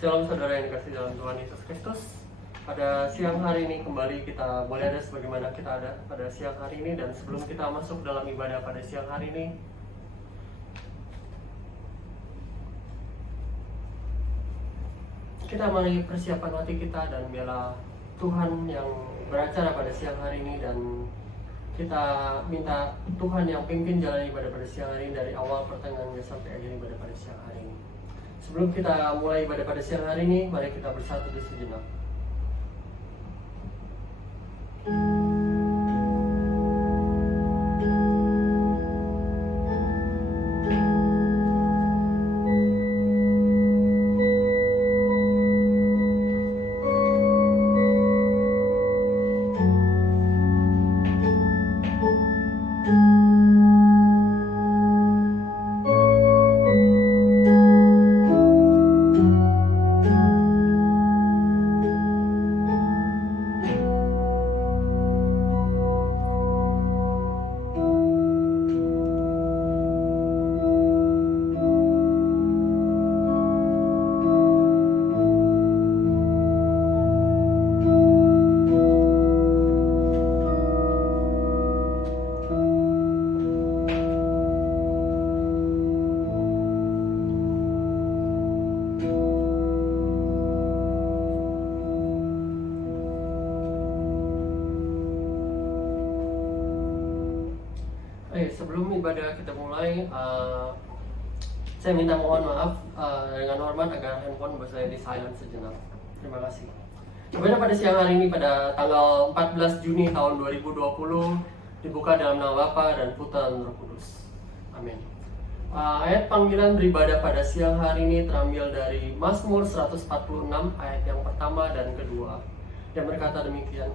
Shalom saudara yang dikasih dalam Tuhan Yesus Kristus. Pada siang hari ini kembali kita boleh ada sebagaimana kita ada pada siang hari ini. Dan sebelum kita masuk dalam ibadah pada siang hari ini, kita mari persiapkan hati kita dan biarlah Tuhan yang beracara pada siang hari ini. Dan kita minta Tuhan yang pimpin jalan ibadah pada siang hari ini dari awal pertengahannya sampai akhir ibadah pada siang hari ini. Sebelum kita mulai ibadah pada siang hari ini, mari kita bersatu di sejenak. Sebelum ibadah kita mulai, saya minta mohon maaf dengan hormat agar handphone saya di silent sejenak. Terima kasih. Ibadah pada siang hari ini pada tanggal 14 Juni tahun 2020 dibuka dalam nama Bapa dan Putra dan Roh Kudus. Amin. Ayat panggilan beribadah pada siang hari ini terambil dari Mazmur 146 ayat yang pertama dan kedua, yang berkata demikian.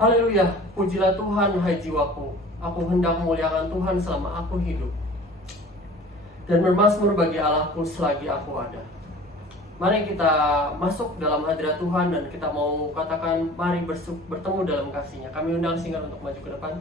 Haleluya, pujilah Tuhan hai jiwaku, aku hendak memuliakan Tuhan selama aku hidup, dan bermazmur bagi Allahku selagi aku ada. Mari kita masuk dalam hadirat Tuhan dan kita mau katakan, mari bertemu dalam kasih-Nya. Kami undang singar untuk maju ke depan.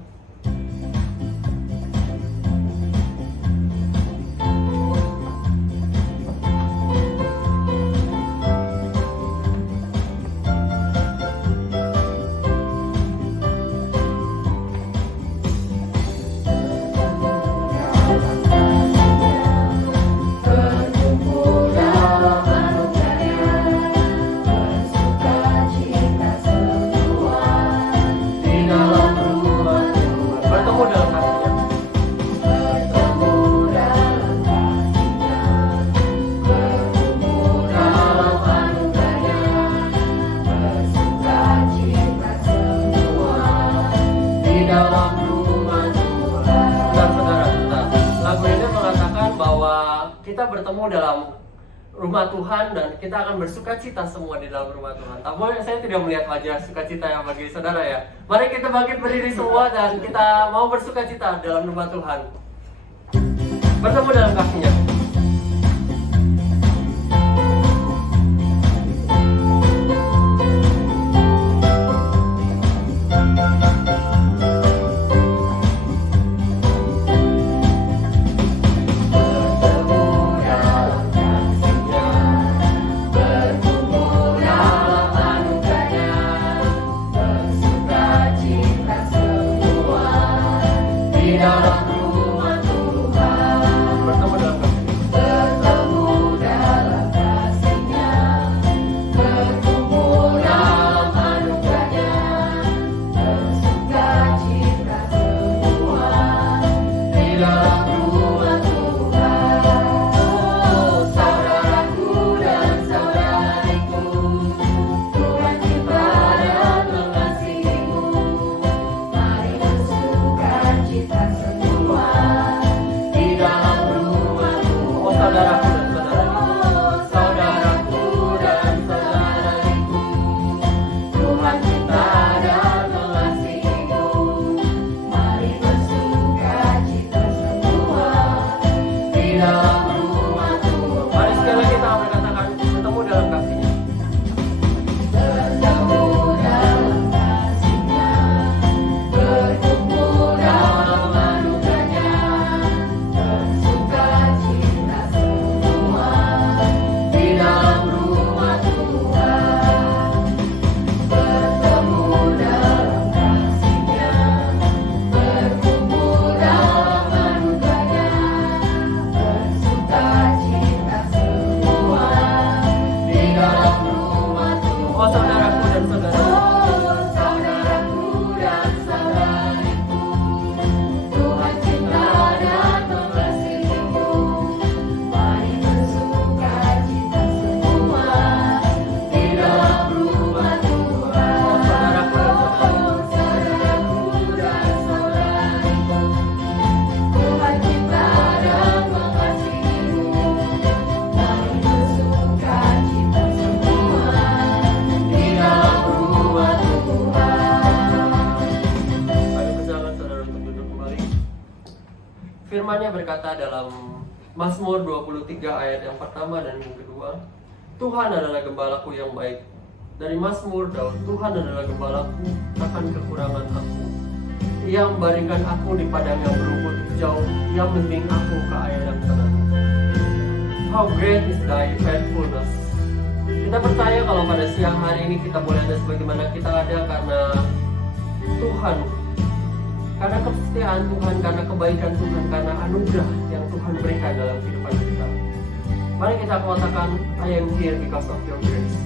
Kita bertemu dalam rumah Tuhan dan kita akan bersukacita semua di dalam rumah Tuhan. Tapi saya tidak melihat wajah sukacita yang bagi saudara ya. Mari kita bangkit berdiri semua dan kita mau bersukacita dalam rumah Tuhan. Bertemu dalam kasih-Nya. Bertemu dalam kasih. Firman-Nya berkata dalam Mazmur 23 ayat yang pertama dan yang kedua, Tuhan adalah gembalaku yang baik. Dari Mazmur Daud, Tuhan adalah gembalaku, takkan kekurangan aku. Ia membaringkan aku di padang yang berumput hijau, Ia membimbing aku ke air yang tenang. How great is thy faithfulness. Kita percaya kalau pada siang hari ini kita boleh ada sebagaimana kita ada karena Tuhan, karena kesetiaan Tuhan, karena kebaikan Tuhan, karena anugerah yang Tuhan berikan dalam kehidupan kita. Mari kita katakan, I am here because of your grace.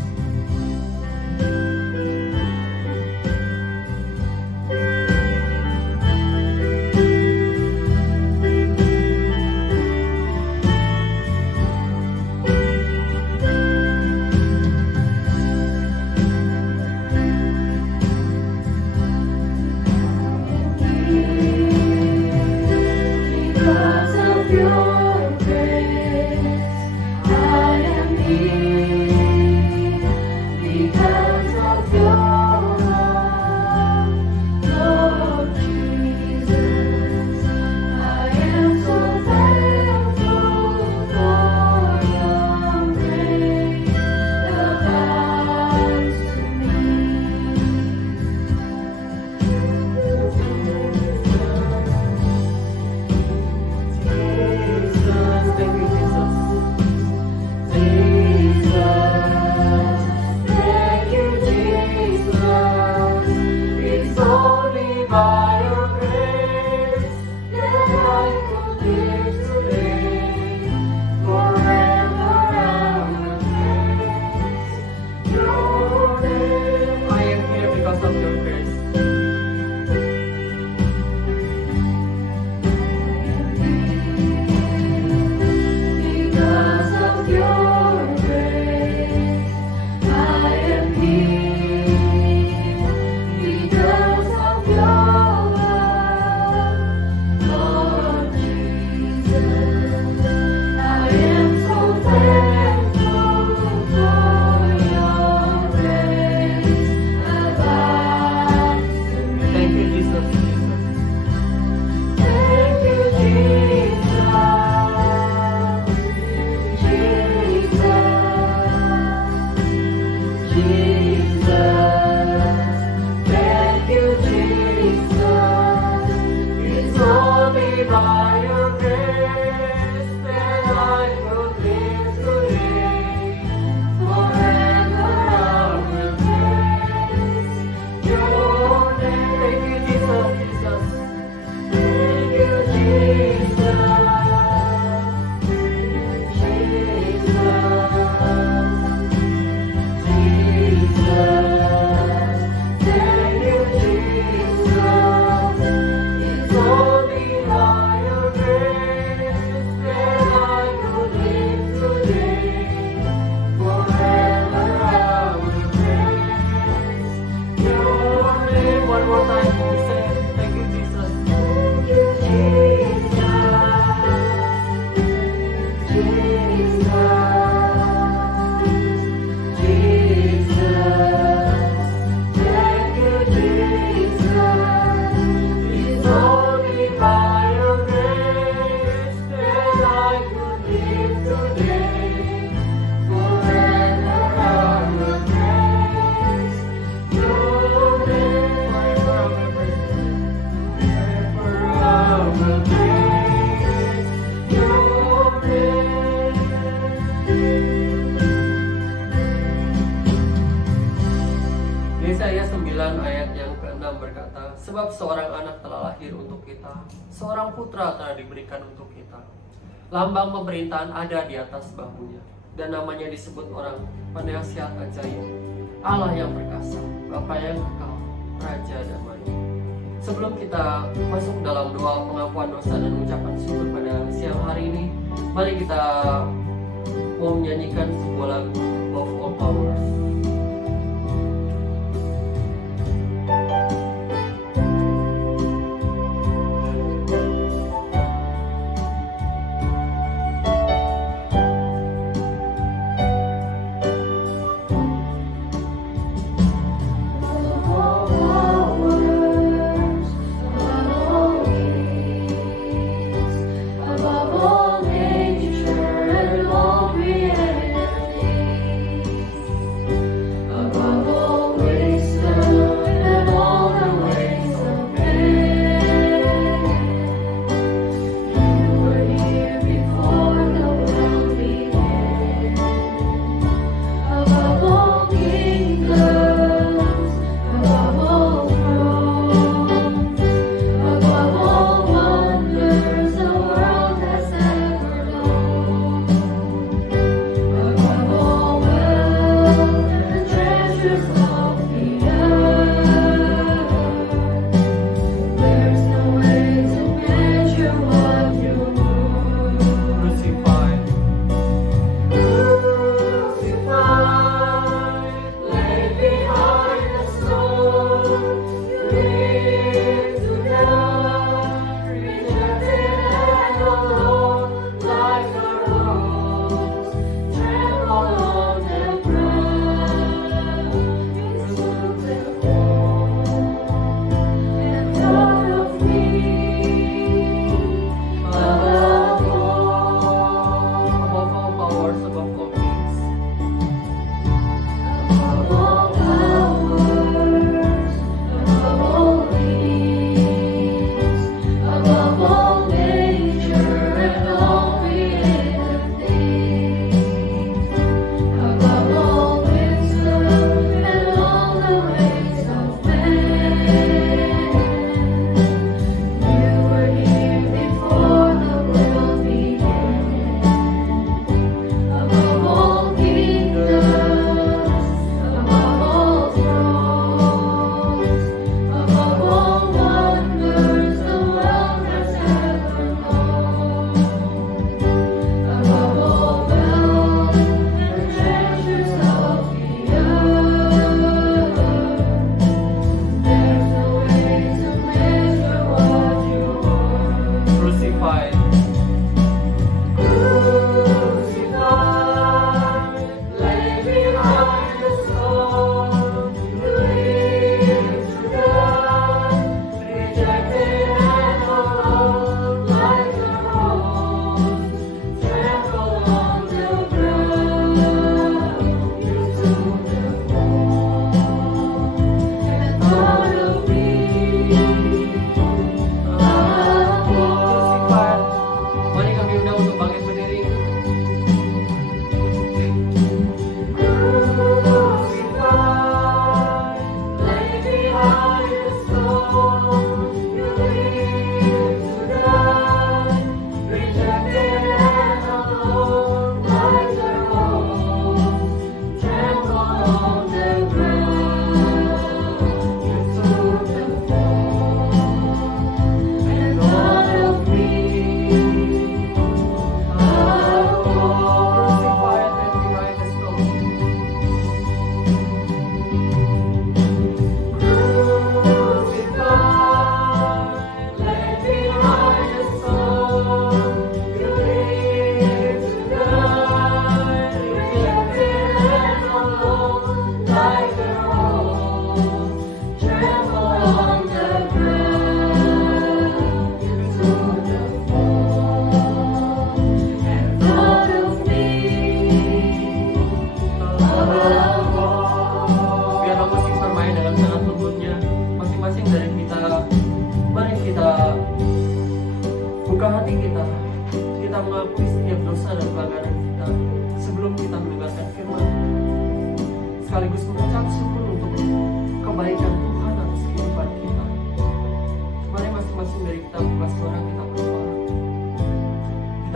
Yesaya 9 ayat yang ke-6 berkata, sebab seorang anak telah lahir untuk kita, seorang putra telah diberikan untuk kita. Lambang pemerintahan ada di atas bahunya, dan namanya disebut orang penasihat ajaib, Allah yang perkasa, Bapa yang kekal, Raja damai. Sebelum kita masuk dalam doa pengakuan dosa dan ucapan syukur pada siang hari ini, mari kita mau menyanyikan sebuah lagu Of All Powers.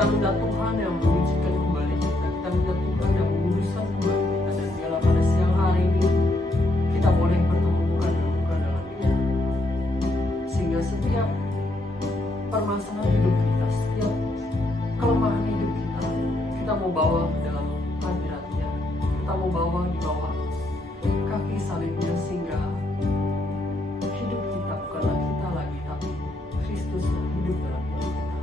minta Tuhan yang menyucikan kembali kita. Kita minta Tuhan yang menguduskan kembali kita. Dan biarlah pada siang hari ini kita boleh bertemu bukan dengan bukan dalam Dia. Sehingga setiap permasalahan hidup kita, setiap kelemahan hidup kita mau bawa dalam hadirat-Nya. Kita mau bawa di bawah kaki salibnya, sehingga hidup kita bukanlah kita lagi, tapi Kristus yang hidup dalam hidup kita.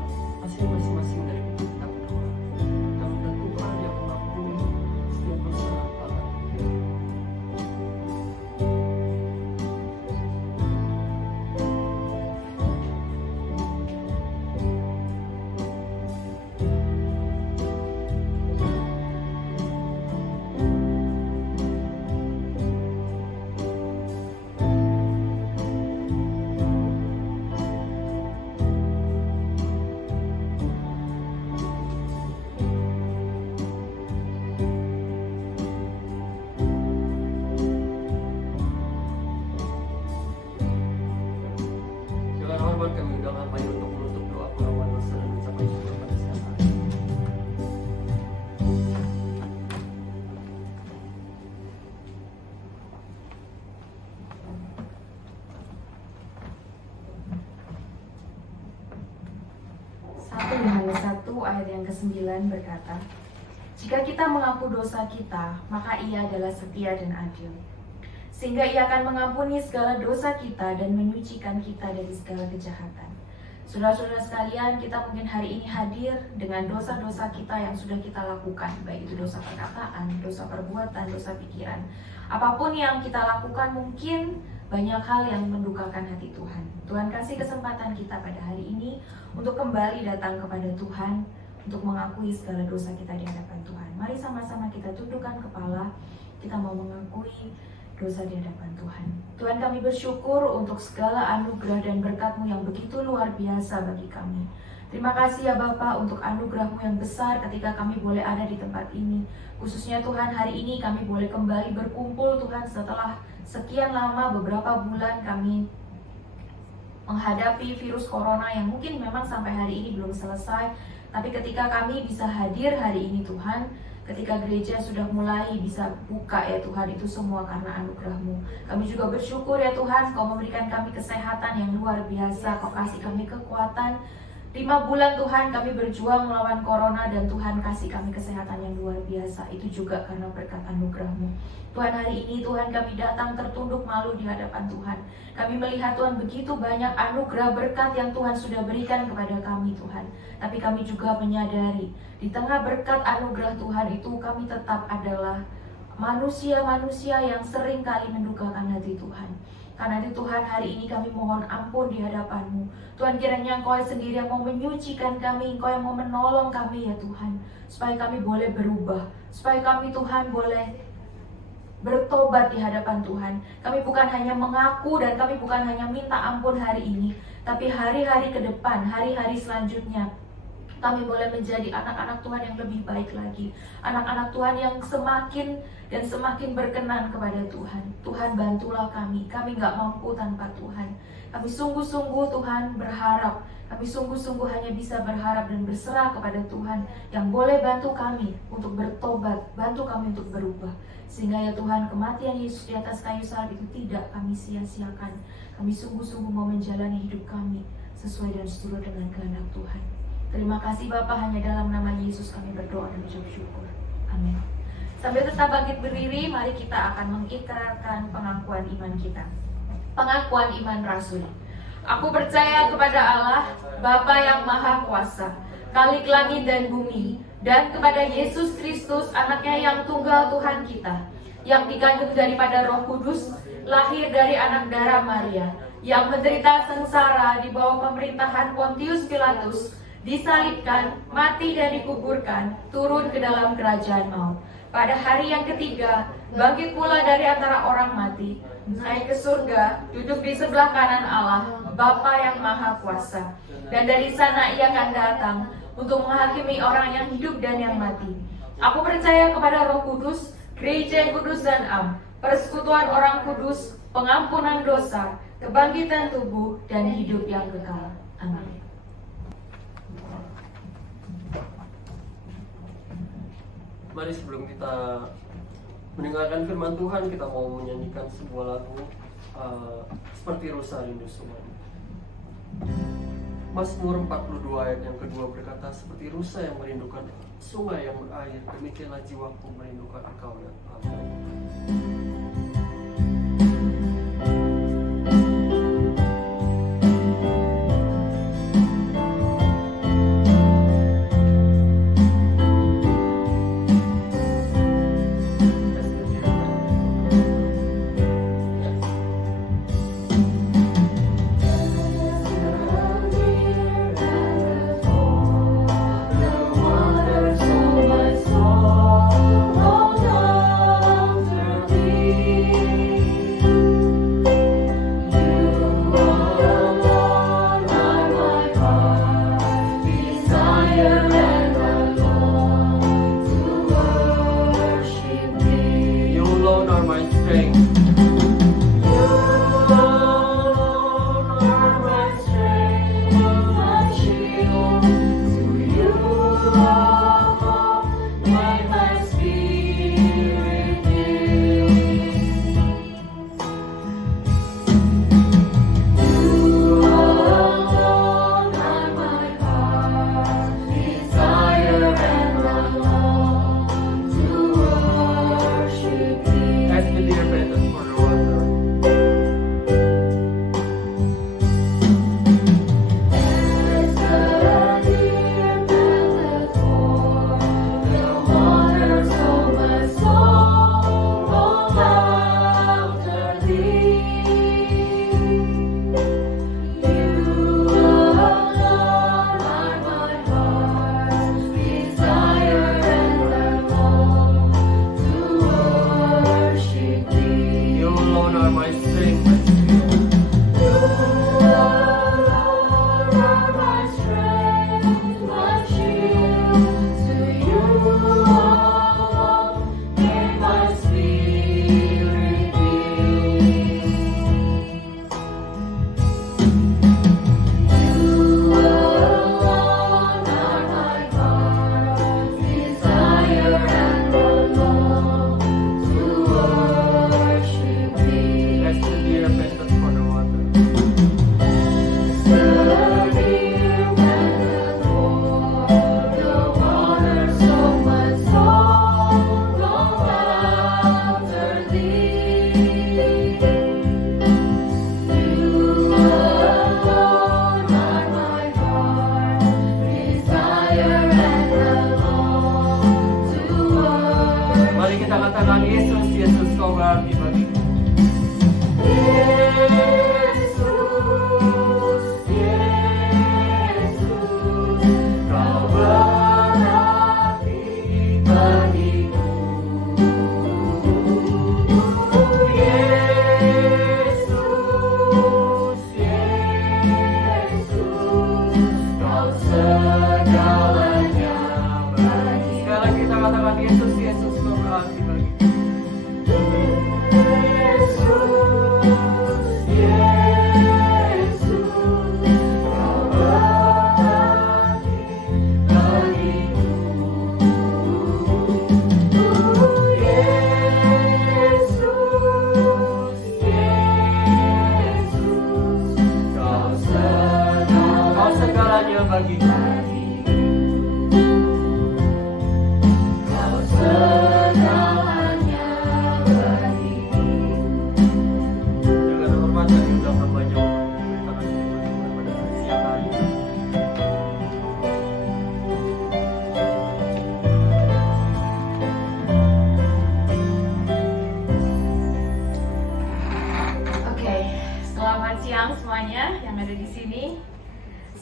Masing-masing dari kita berdoa. Kita minta Tuhan yang mengampuni setiap dosa pelanggaran kita. Dengan hormat kami undang hamba-Nya untuk menutup doa pengakuan dosa dan mencapai syukur pada siang hari. Satu Yohanes 1 ayat yang ke-9 berkata, "Jika kita mengaku dosa kita, maka Ia adalah setia dan adil, sehingga Ia akan mengampuni segala dosa kita dan menyucikan kita dari segala kejahatan." Saudara-saudara sekalian, kita mungkin hari ini hadir dengan dosa-dosa kita yang sudah kita lakukan, baik itu dosa perkataan, dosa perbuatan, dosa pikiran. Apapun yang kita lakukan, mungkin banyak hal yang mendukakan hati Tuhan. Tuhan kasih kesempatan kita pada hari ini untuk kembali datang kepada Tuhan, untuk mengakui segala dosa kita di hadapan Tuhan. Mari sama-sama kita tundukkan kepala, kita mau mengakui dosa di hadapan Tuhan. Tuhan, kami bersyukur untuk segala anugerah dan berkat-Mu yang begitu luar biasa bagi kami. Terima kasih ya Bapa untuk anugerah-Mu yang besar ketika kami boleh ada di tempat ini. Khususnya Tuhan, hari ini kami boleh kembali berkumpul Tuhan setelah sekian lama, beberapa bulan kami menghadapi virus corona yang mungkin memang sampai hari ini belum selesai. Tapi ketika kami bisa hadir hari ini Tuhan, ketika gereja sudah mulai bisa buka ya Tuhan, itu semua karena anugerah-Mu. Kami juga bersyukur ya Tuhan, Kau memberikan kami kesehatan yang luar biasa, Kau kasih kami kekuatan. 5 bulan Tuhan kami berjuang melawan corona dan Tuhan kasih kami kesehatan yang luar biasa. Itu juga karena berkat anugerah-Mu. Tuhan, hari ini Tuhan kami datang tertunduk malu di hadapan Tuhan. Kami melihat Tuhan begitu banyak anugerah berkat yang Tuhan sudah berikan kepada kami Tuhan. Tapi kami juga menyadari di tengah berkat anugerah Tuhan itu kami tetap adalah manusia-manusia yang sering kali mendukakan hati Tuhan. Karena itu Tuhan, hari ini kami mohon ampun di hadapan-Mu. Tuhan, kiranya Engkau sendiri yang mau menyucikan kami, Engkau yang mau menolong kami ya Tuhan, supaya kami boleh berubah, supaya kami Tuhan boleh bertobat di hadapan Tuhan. Kami bukan hanya mengaku dan kami bukan hanya minta ampun hari ini, tapi hari-hari ke depan, hari-hari selanjutnya kami boleh menjadi anak-anak Tuhan yang lebih baik lagi. Anak-anak Tuhan yang semakin dan semakin berkenan kepada Tuhan. Tuhan, bantulah kami. Kami gak mampu tanpa Tuhan. Kami sungguh-sungguh Tuhan berharap. Kami sungguh-sungguh hanya bisa berharap dan berserah kepada Tuhan yang boleh bantu kami untuk bertobat, bantu kami untuk berubah. Sehingga ya Tuhan, kematian Yesus di atas kayu salib itu tidak kami sia-siakan. Kami sungguh-sungguh mau menjalani hidup kami sesuai dan seturut dengan kehendak Tuhan. Terima kasih Bapa, hanya dalam nama Yesus kami berdoa dan ucap syukur. Amin. Sambil tetap bangkit berdiri, mari kita akan mengikrarkan pengakuan iman kita. Pengakuan iman Rasul. Aku percaya kepada Allah, Bapa yang Maha Kuasa, Khalik langit dan bumi, dan kepada Yesus Kristus, anaknya yang tunggal Tuhan kita, yang dikandung daripada Roh Kudus, lahir dari anak darah Maria, yang menderita sengsara di bawah pemerintahan Pontius Pilatus, disalibkan, mati dan dikuburkan, turun ke dalam kerajaan maut. Pada hari yang ketiga, bangkit pula dari antara orang mati, naik ke surga, duduk di sebelah kanan Allah, Bapa yang Maha Kuasa. Dan dari sana Ia akan datang untuk menghakimi orang yang hidup dan yang mati. Aku percaya kepada Roh Kudus, gereja yang kudus dan am, persekutuan orang kudus, pengampunan dosa, kebangkitan tubuh, dan hidup yang kekal. Amin. Mari sebelum kita mendengarkan firman Tuhan, kita mau menyanyikan sebuah lagu seperti Rusa Rindu Sungai. Mazmur 42 ayat yang kedua berkata, seperti rusa yang merindukan sungai yang berair, demikianlah jiwaku merindukan Engkau ya Allah.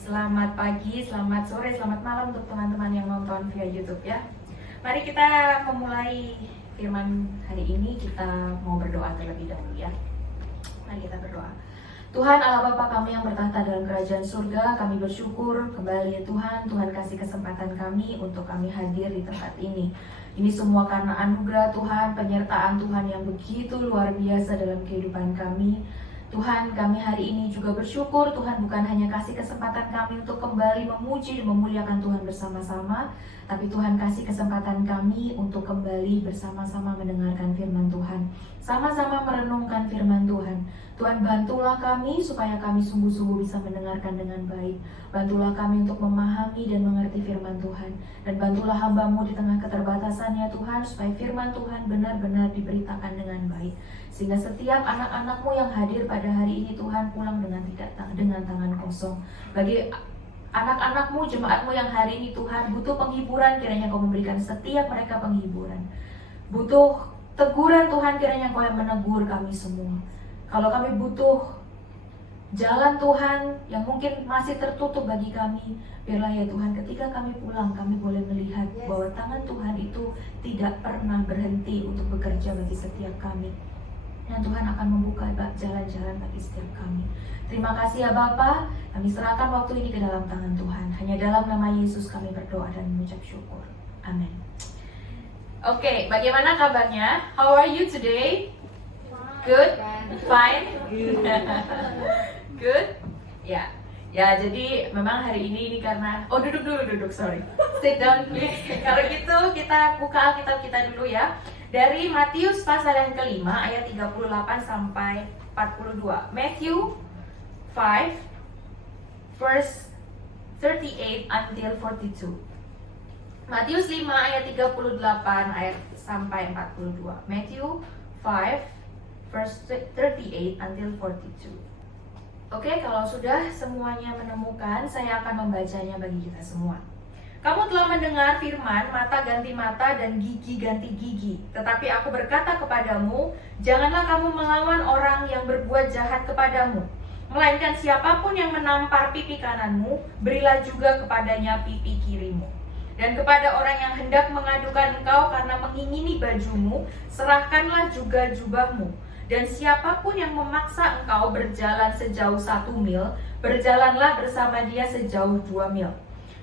Selamat pagi, selamat sore, selamat malam untuk teman-teman yang nonton via YouTube ya. Mari kita memulai firman hari ini. Kita mau berdoa terlebih dahulu ya. Mari kita berdoa. Tuhan Allah Bapa kami yang bertahta dalam kerajaan surga, kami bersyukur kembali ya Tuhan. Tuhan kasih kesempatan kami untuk kami hadir di tempat ini. Ini semua karena anugerah Tuhan, penyertaan Tuhan yang begitu luar biasa dalam kehidupan kami. Tuhan, kami hari ini juga bersyukur Tuhan bukan hanya kasih kesempatan kami untuk kembali memuji dan memuliakan Tuhan bersama-sama, Tapi Tuhan kasih kesempatan kami untuk kembali bersama-sama mendengarkan firman Tuhan, sama-sama merenungkan firman Tuhan. Tuhan, bantulah kami supaya kami sungguh-sungguh bisa mendengarkan dengan baik. Bantulah kami untuk memahami dan mengerti firman Tuhan. Dan bantulah hamba-Mu di tengah keterbatasannya Tuhan, supaya firman Tuhan benar-benar diberitakan dengan baik. Sehingga setiap anak-anak-Mu yang hadir pada hari ini Tuhan pulang dengan tangan kosong. Bagi anak-anak-Mu, jemaat-Mu yang hari ini Tuhan butuh penghiburan, kiranya Kau memberikan setiap mereka penghiburan. Butuh teguran Tuhan, kiranya Kau yang menegur kami semua. Kalau kami butuh jalan Tuhan yang mungkin masih tertutup bagi kami, biarlah ya Tuhan ketika kami pulang kami boleh melihat bahwa tangan Tuhan itu tidak pernah berhenti untuk bekerja bagi setiap kami. Dan Tuhan akan membuka jalan-jalan bagi setiap kami. Terima kasih ya Bapa, kami serahkan waktu ini ke dalam tangan Tuhan. Hanya dalam nama Yesus kami berdoa dan mengucap syukur. Amin. Oke, bagaimana kabarnya? How are you today? Good? Fine? Good? Ya. Ya, jadi memang hari ini karena duduk, sorry. Sit down please. Kalau gitu kita buka Alkitab kita dulu ya. Dari Matius pasal yang kelima ayat 38 sampai 42. Matthew 5 verse 38 until 42. Matius 5 ayat 38 ayat sampai 42. Matthew 5 verse 38 until 42. Oke, kalau sudah semuanya menemukan, saya akan membacanya bagi kita semua. Kamu telah mendengar firman, mata ganti mata dan gigi ganti gigi. Tetapi aku berkata kepadamu, janganlah kamu melawan orang yang berbuat jahat kepadamu. Melainkan siapapun yang menampar pipi kananmu, berilah juga kepadanya pipi kirimu. Dan kepada orang yang hendak mengadukan engkau karena mengingini bajumu, serahkanlah juga jubahmu. Dan siapapun yang memaksa engkau berjalan sejauh 1 mil, berjalanlah bersama dia sejauh 2 mil.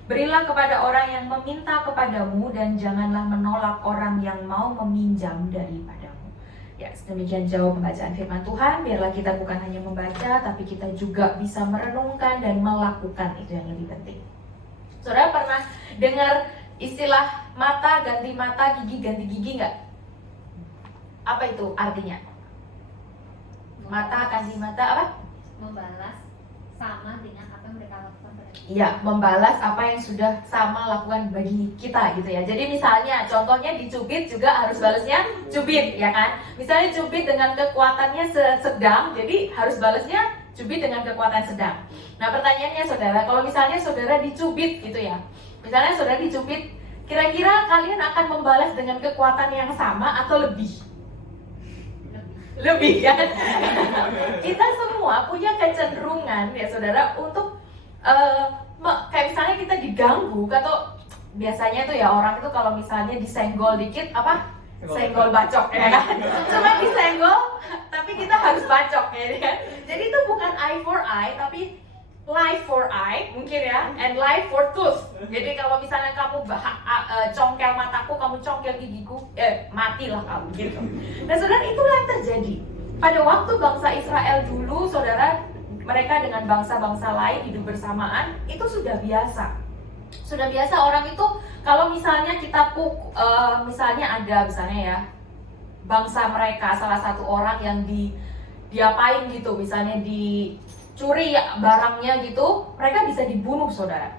Berilah kepada orang yang meminta kepadamu, dan janganlah menolak orang yang mau meminjam daripadamu. Ya, demikian jauh pembacaan firman Tuhan. Biarlah kita bukan hanya membaca, tapi kita juga bisa merenungkan dan melakukan, itu yang lebih penting. Saudara pernah dengar istilah mata ganti mata, gigi ganti gigi nggak? Apa itu artinya? Mata ganti mata apa? Membalas sama dengan apa yang mereka lakukan pada kita. Iya, membalas apa yang sudah sama lakukan bagi kita gitu ya. Jadi misalnya contohnya dicubit juga harus balasnya cubit ya kan. Misalnya cubit dengan kekuatannya sedang, jadi harus balasnya cubit dengan kekuatan sedang. Nah pertanyaannya saudara, kalau misalnya saudara dicubit gitu ya, misalnya saudara dicubit, kira-kira kalian akan membalas dengan kekuatan yang sama atau lebih? Lebih kan? Kita semua punya kecenderungan ya saudara untuk kayak misalnya kita diganggu atau biasanya tuh ya orang itu kalau misalnya disenggol dikit apa? Senggol bacok ya kan? Cuma disenggol tapi kita harus bacok ya kan? Jadi itu bukan eye for eye tapi life for eye mungkin ya, and life for tooth. Jadi kalau misalnya kamu congkel mataku, kamu congkel gigiku, matilah kamu gitu. Nah saudara, itulah yang terjadi pada waktu bangsa Israel dulu, saudara. Mereka dengan bangsa-bangsa lain hidup bersamaan, itu sudah biasa. Sudah biasa orang itu kalau misalnya kita misalnya ada misalnya ya bangsa mereka salah satu orang yang diapain gitu, misalnya dicuri barangnya gitu, mereka bisa dibunuh saudara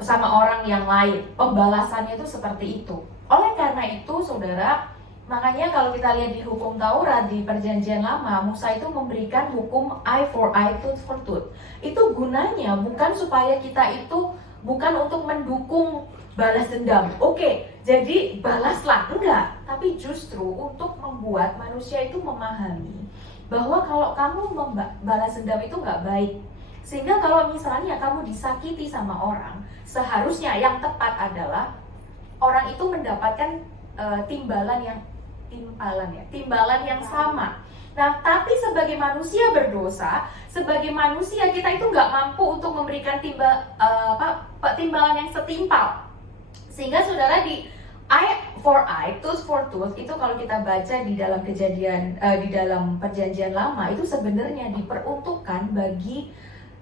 sama orang yang lain. Pembalasannya itu seperti itu. Oleh karena itu saudara, makanya kalau kita lihat di hukum Taurat di perjanjian lama, Musa itu memberikan hukum eye for eye, tooth for tooth. Itu gunanya bukan supaya kita itu bukan untuk mendukung balas dendam. Oke, jadi balaslah, enggak, tapi justru untuk membuat manusia itu memahami bahwa kalau kamu balas dendam itu enggak baik. Sehingga kalau misalnya kamu disakiti sama orang, seharusnya yang tepat adalah orang itu mendapatkan timbalan yang sama. Nah, tapi sebagai manusia berdosa, sebagai manusia kita itu nggak mampu untuk memberikan timbalan yang setimpal. Sehingga saudara di eye for eye, tooth for tooth itu kalau kita baca di dalam di dalam perjanjian lama itu sebenarnya diperuntukkan bagi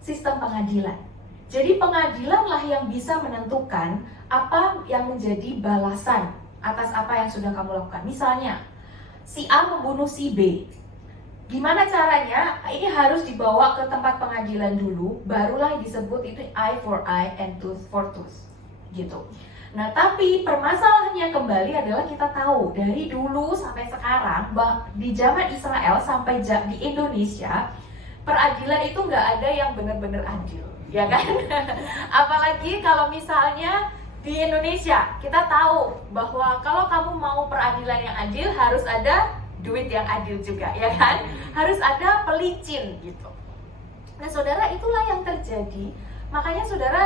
sistem pengadilan. Jadi pengadilanlah yang bisa menentukan apa yang menjadi balasan atas apa yang sudah kamu lakukan. Misalnya, si A membunuh si B. Gimana caranya? Ini harus dibawa ke tempat pengadilan dulu, barulah disebut itu eye for eye and tooth for tooth. Gitu. Nah, tapi permasalahannya kembali adalah kita tahu dari dulu sampai sekarang, di zaman Israel sampai di Indonesia, peradilan itu nggak ada yang benar-benar adil, ya kan? Apalagi kalau misalnya di Indonesia, kita tahu bahwa kalau kamu mau peradilan yang adil harus ada duit yang adil juga, ya kan? Harus ada pelicin gitu. Nah, saudara, itulah yang terjadi. Makanya saudara,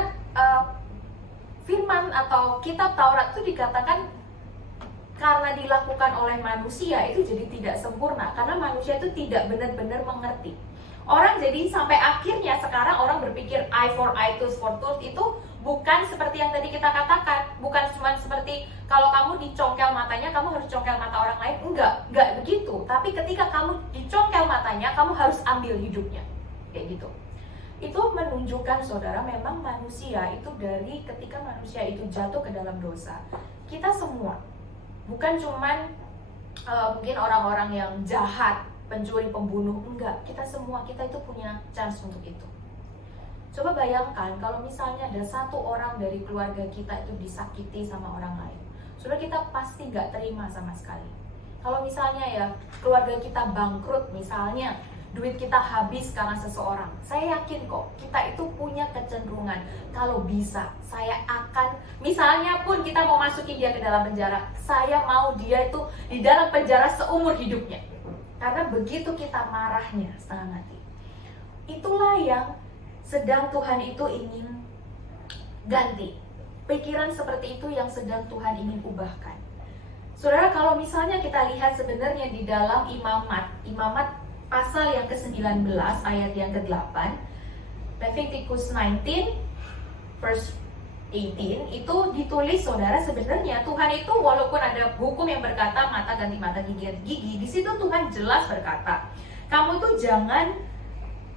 firman atau kitab Taurat itu dikatakan karena dilakukan oleh manusia itu jadi tidak sempurna, karena manusia itu tidak benar-benar mengerti. Orang jadi sampai akhirnya sekarang orang berpikir eye for eye, tooth for tooth itu bukan seperti yang tadi kita katakan, bukan cuma seperti kalau kamu dicongkel matanya kamu harus congkel mata orang lain, enggak begitu. Tapi ketika kamu dicongkel matanya kamu harus ambil hidupnya, kayak gitu. Itu menunjukkan saudara memang manusia itu dari ketika manusia itu jatuh ke dalam dosa, kita semua, bukan cuman mungkin orang-orang yang jahat, pencuri, pembunuh, enggak, kita semua, kita itu punya chance untuk itu. Coba bayangkan kalau misalnya ada satu orang dari keluarga kita itu disakiti sama orang lain, sudah kita pasti nggak terima sama sekali. Kalau misalnya ya keluarga kita bangkrut misalnya, duit kita habis karena seseorang, saya yakin kok kita itu punya kecenderungan kalau bisa saya akan, misalnya pun kita mau masukin dia ke dalam penjara, saya mau dia itu di dalam penjara seumur hidupnya. Karena begitu kita marahnya setengah mati. Itulah yang sedang Tuhan itu ingin ganti. Pikiran seperti itu yang sedang Tuhan ingin ubahkan. Saudara, kalau misalnya kita lihat sebenarnya di dalam Imamat pasal yang ke-19 ayat yang ke-8, Leviticus 19 verse 18 itu ditulis, saudara, sebenarnya Tuhan itu walaupun ada hukum yang berkata mata ganti mata, gigi ganti gigi, di situ Tuhan jelas berkata, kamu tuh jangan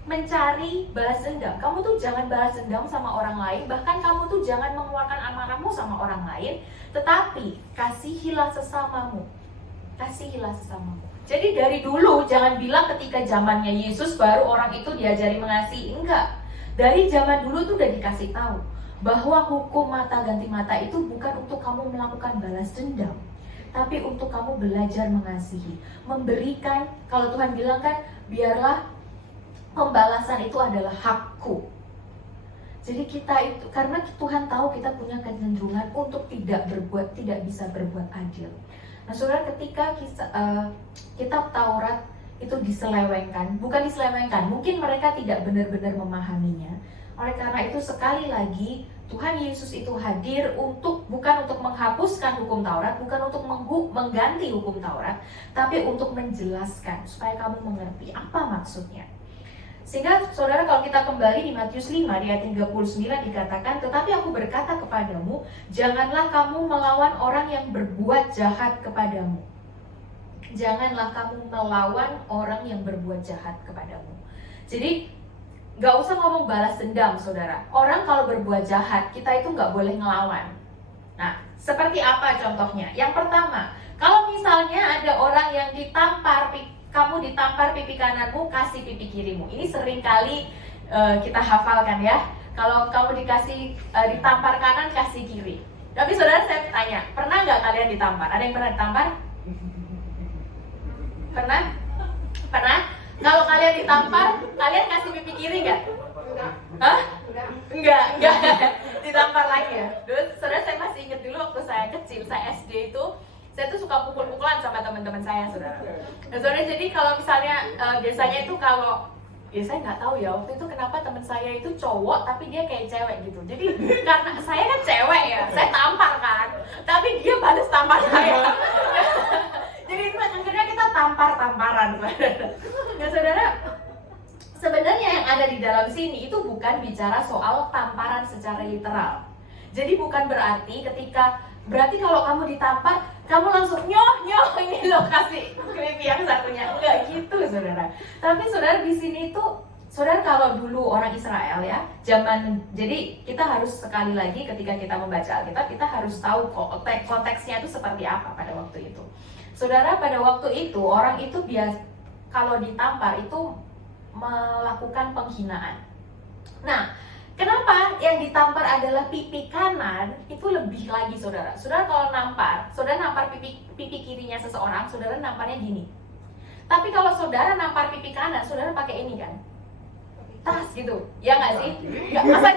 mencari balas dendam, kamu tuh jangan balas dendam sama orang lain, bahkan kamu tuh jangan mengeluarkan amarahmu sama orang lain, tetapi kasihilah sesamamu, kasihilah sesamamu. Jadi dari dulu jangan bilang ketika zamannya Yesus baru orang itu diajari mengasihi, enggak. Dari zaman dulu tuh udah dikasih tahu bahwa hukum mata ganti mata itu bukan untuk kamu melakukan balas dendam, tapi untuk kamu belajar mengasihi, memberikan. Kalau Tuhan bilang kan, biarlah pembalasan itu adalah hakku. Jadi kita itu, karena Tuhan tahu kita punya kecenderungan untuk tidak bisa berbuat adil. Nah, saudara, ketika kitab Taurat itu diselewengkan, bukan diselewengkan, mungkin mereka tidak benar-benar memahaminya. Oleh karena itu sekali lagi Tuhan Yesus itu hadir bukan untuk menghapuskan hukum Taurat, bukan untuk mengganti hukum Taurat, tapi untuk menjelaskan supaya kamu mengerti apa maksudnya. Sehingga saudara, kalau kita kembali di Matius 5 di ayat 39 dikatakan, tetapi aku berkata kepadamu, janganlah kamu melawan orang yang berbuat jahat kepadamu. Janganlah kamu melawan orang yang berbuat jahat kepadamu. Jadi gak usah ngomong balas dendam, saudara. Orang kalau berbuat jahat, kita itu gak boleh ngelawan. Nah, seperti apa contohnya? Yang pertama, kalau misalnya ada orang yang kamu ditampar pipi kananmu, kasih pipi kirimu. Ini sering kali kita hafalkan ya. Kalau kamu ditampar kanan, kasih kiri. Tapi saudara, saya tanya, pernah gak kalian ditampar? Ada yang pernah ditampar? Pernah? Pernah? Kalau kalian ditampar, kalian kasih pipi kiri nggak? Hah? Enggak. Ditampar lagi ya? Dulu, saudara, saya masih ingat dulu waktu saya kecil, saya SD itu, saya tuh suka pukul-pukulan sama teman-teman saya, saudara. Nah, saudara, jadi kalau misalnya biasanya itu ya saya nggak tahu ya, waktu itu kenapa teman saya itu cowok, tapi dia kayak cewek gitu. Jadi karena saya kan cewek ya, saya tampar kan, tapi dia balas tampar saya. Jadi akhirnya kita tampar-tamparan. Nah, saudara, sebenarnya yang ada di dalam sini itu bukan bicara soal tamparan secara literal. Jadi bukan berarti kalau kamu ditampar, kamu langsung nyoh ini loh kasih pipi yang satunya. Enggak gitu, saudara. Tapi saudara, di sini tuh Saudara, kalau dulu orang Israel ya, jadi kita harus sekali lagi ketika kita membaca Alkitab, kita harus tahu konteksnya itu seperti apa pada waktu itu. Saudara, pada waktu itu orang itu kalau ditampar itu melakukan penghinaan. Nah, kenapa yang ditampar adalah pipi kanan itu lebih lagi, saudara. Saudara kalau saudara nampar pipi kirinya seseorang, saudara namparnya gini. Tapi kalau saudara nampar pipi kanan, saudara pakai ini kan? Tas gitu, ya nggak sih? Nggak, masa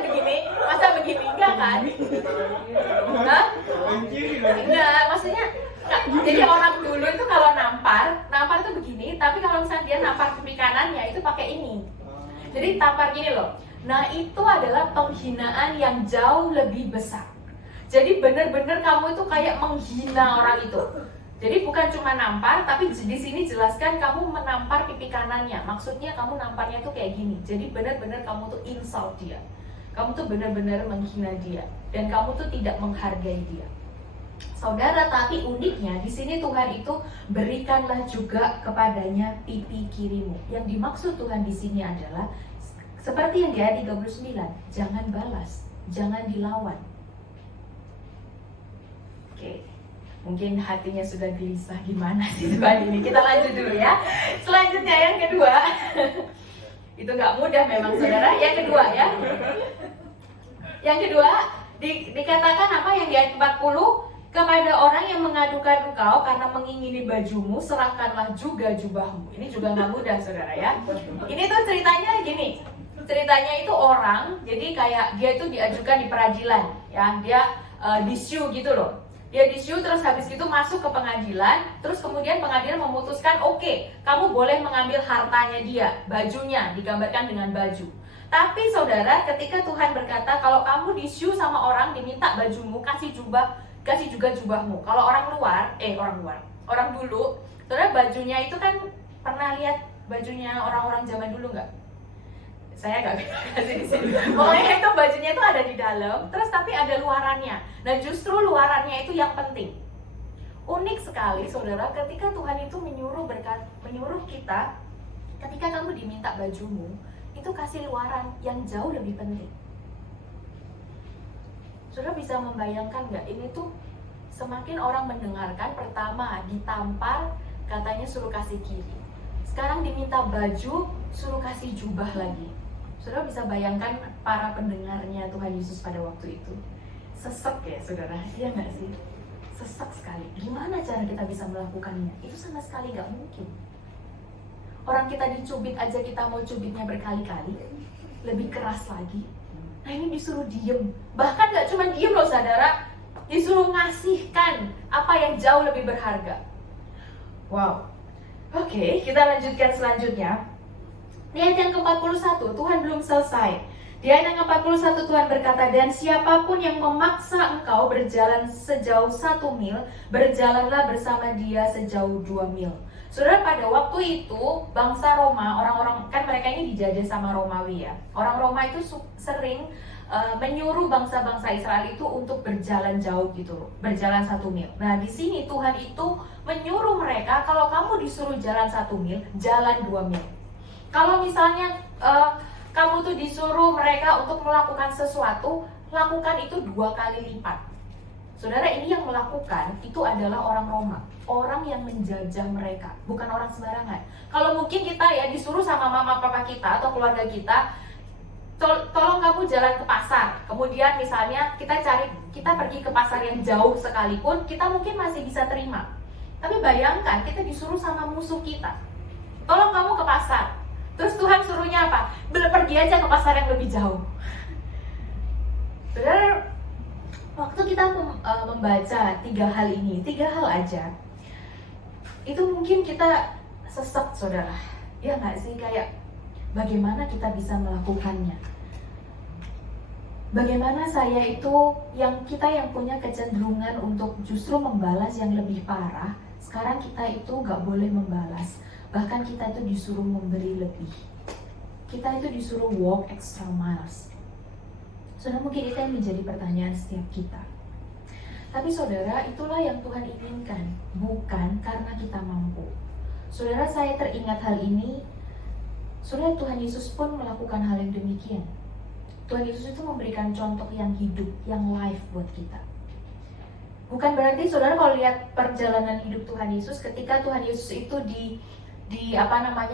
begini, enggak kan? Hah? Enggak, maksudnya jadi orang dulu itu kalau nampar itu begini, tapi kalau misalnya dia nampar pipi kanannya itu pakai ini. Jadi tampar gini loh. Nah, itu adalah penghinaan yang jauh lebih besar. Jadi benar-benar kamu itu kayak menghina orang itu. Jadi bukan cuma nampar, tapi di sini jelaskan kamu menampar pipi kanannya. Maksudnya kamu namparnya tuh kayak gini. Jadi benar-benar kamu tuh insult dia. Kamu tuh benar-benar menghina dia, dan kamu tuh tidak menghargai dia. Saudara, tapi uniknya di sini Tuhan itu berikanlah juga kepadanya pipi kirimu. Yang dimaksud Tuhan di sini adalah seperti yang di ayat 39, jangan balas, jangan dilawan. Oke. Mungkin hatinya sudah gelisah, gimana sih Tuhan ini. Kita lanjut dulu ya. Selanjutnya yang kedua. Itu gak mudah memang, saudara. Yang kedua ya. Yang kedua dikatakan apa yang di ayat 40, kepada orang yang mengadukan engkau karena mengingini bajumu, serahkanlah juga jubahmu. Ini juga gak mudah, saudara ya. Ini tuh ceritanya gini. Ceritanya itu orang, jadi kayak dia itu diajukan di peradilan ya. Dia disu gitu loh. Dia disu, terus habis itu masuk ke pengadilan, terus kemudian pengadilan memutuskan, oke, kamu boleh mengambil hartanya dia, bajunya, digambarkan dengan baju. Tapi saudara, ketika Tuhan berkata, kalau kamu disu sama orang, diminta bajumu, kasih juga jubahmu. Kalau orang dulu, saudara, bajunya itu kan, pernah lihat bajunya orang-orang zaman dulu nggak? Saya nggak bisa kasih di sini. Pokoknya itu bajunya itu ada di dalam, terus tapi ada luarannya. Nah, justru luarannya itu yang penting. Unik sekali, saudara, ketika Tuhan itu menyuruh kita, ketika kamu diminta bajumu, itu kasih luaran yang jauh lebih penting. Saudara bisa membayangkan nggak? Ini tuh semakin orang mendengarkan, pertama ditampar, katanya suruh kasih kiri. Sekarang diminta baju, suruh kasih jubah lagi. Saudara bisa bayangkan para pendengarnya Tuhan Yesus pada waktu itu. Sesek ya saudara, iya nggak sih? Sesek sekali. Gimana cara kita bisa melakukannya? Itu sama sekali nggak mungkin. Orang kita dicubit aja, kita mau cubitnya berkali-kali, lebih keras lagi. Nah, ini disuruh diem. Bahkan nggak cuma diem loh saudara, disuruh ngasihkan apa yang jauh lebih berharga. Wow. Oke, kita lanjutkan selanjutnya. Di ayat yang ke-41, Tuhan belum selesai. Di ayat yang ke-41 Tuhan berkata, dan siapapun yang memaksa engkau berjalan sejauh 1 mil, berjalanlah bersama dia sejauh 2 mil. Saudara, pada waktu itu bangsa Roma, orang-orang kan mereka ini dijajah sama Romawi ya. Orang Roma itu sering menyuruh bangsa-bangsa Israel itu untuk berjalan jauh gitu, berjalan 1 mil. Nah, di sini Tuhan itu menyuruh mereka, kalau kamu disuruh jalan 1 mil, jalan 2 mil. Kalau misalnya kamu tuh disuruh mereka untuk melakukan sesuatu, lakukan itu 2 kali lipat. Saudara, ini yang melakukan itu adalah orang Roma, orang yang menjajah mereka, bukan orang sembarangan. Kalau mungkin kita ya disuruh sama mama papa kita atau keluarga kita, tolong kamu jalan ke pasar. Kemudian misalnya kita pergi ke pasar yang jauh sekalipun, kita mungkin masih bisa terima. Tapi bayangkan kita disuruh sama musuh kita, tolong kamu ke pasar. Terus Tuhan suruhnya apa? Pergi aja ke pasar yang lebih jauh. Saudara, waktu kita membaca 3 hal ini, 3 hal aja, itu mungkin kita sesek, saudara. Ya nggak sih? Kayak bagaimana kita bisa melakukannya? Bagaimana kita yang punya kecenderungan untuk justru membalas yang lebih parah, sekarang kita itu nggak boleh membalas. Bahkan kita itu disuruh memberi lebih. Kita itu disuruh walk extra miles. Saudara, mungkin itu yang menjadi pertanyaan setiap kita. Tapi saudara, itulah yang Tuhan inginkan, bukan karena kita mampu. Saudara, saya teringat hal ini. Saudara, Tuhan Yesus pun melakukan hal yang demikian. Tuhan Yesus itu memberikan contoh yang hidup, yang live buat kita. Bukan berarti saudara kalau lihat perjalanan hidup Tuhan Yesus, ketika Tuhan Yesus itu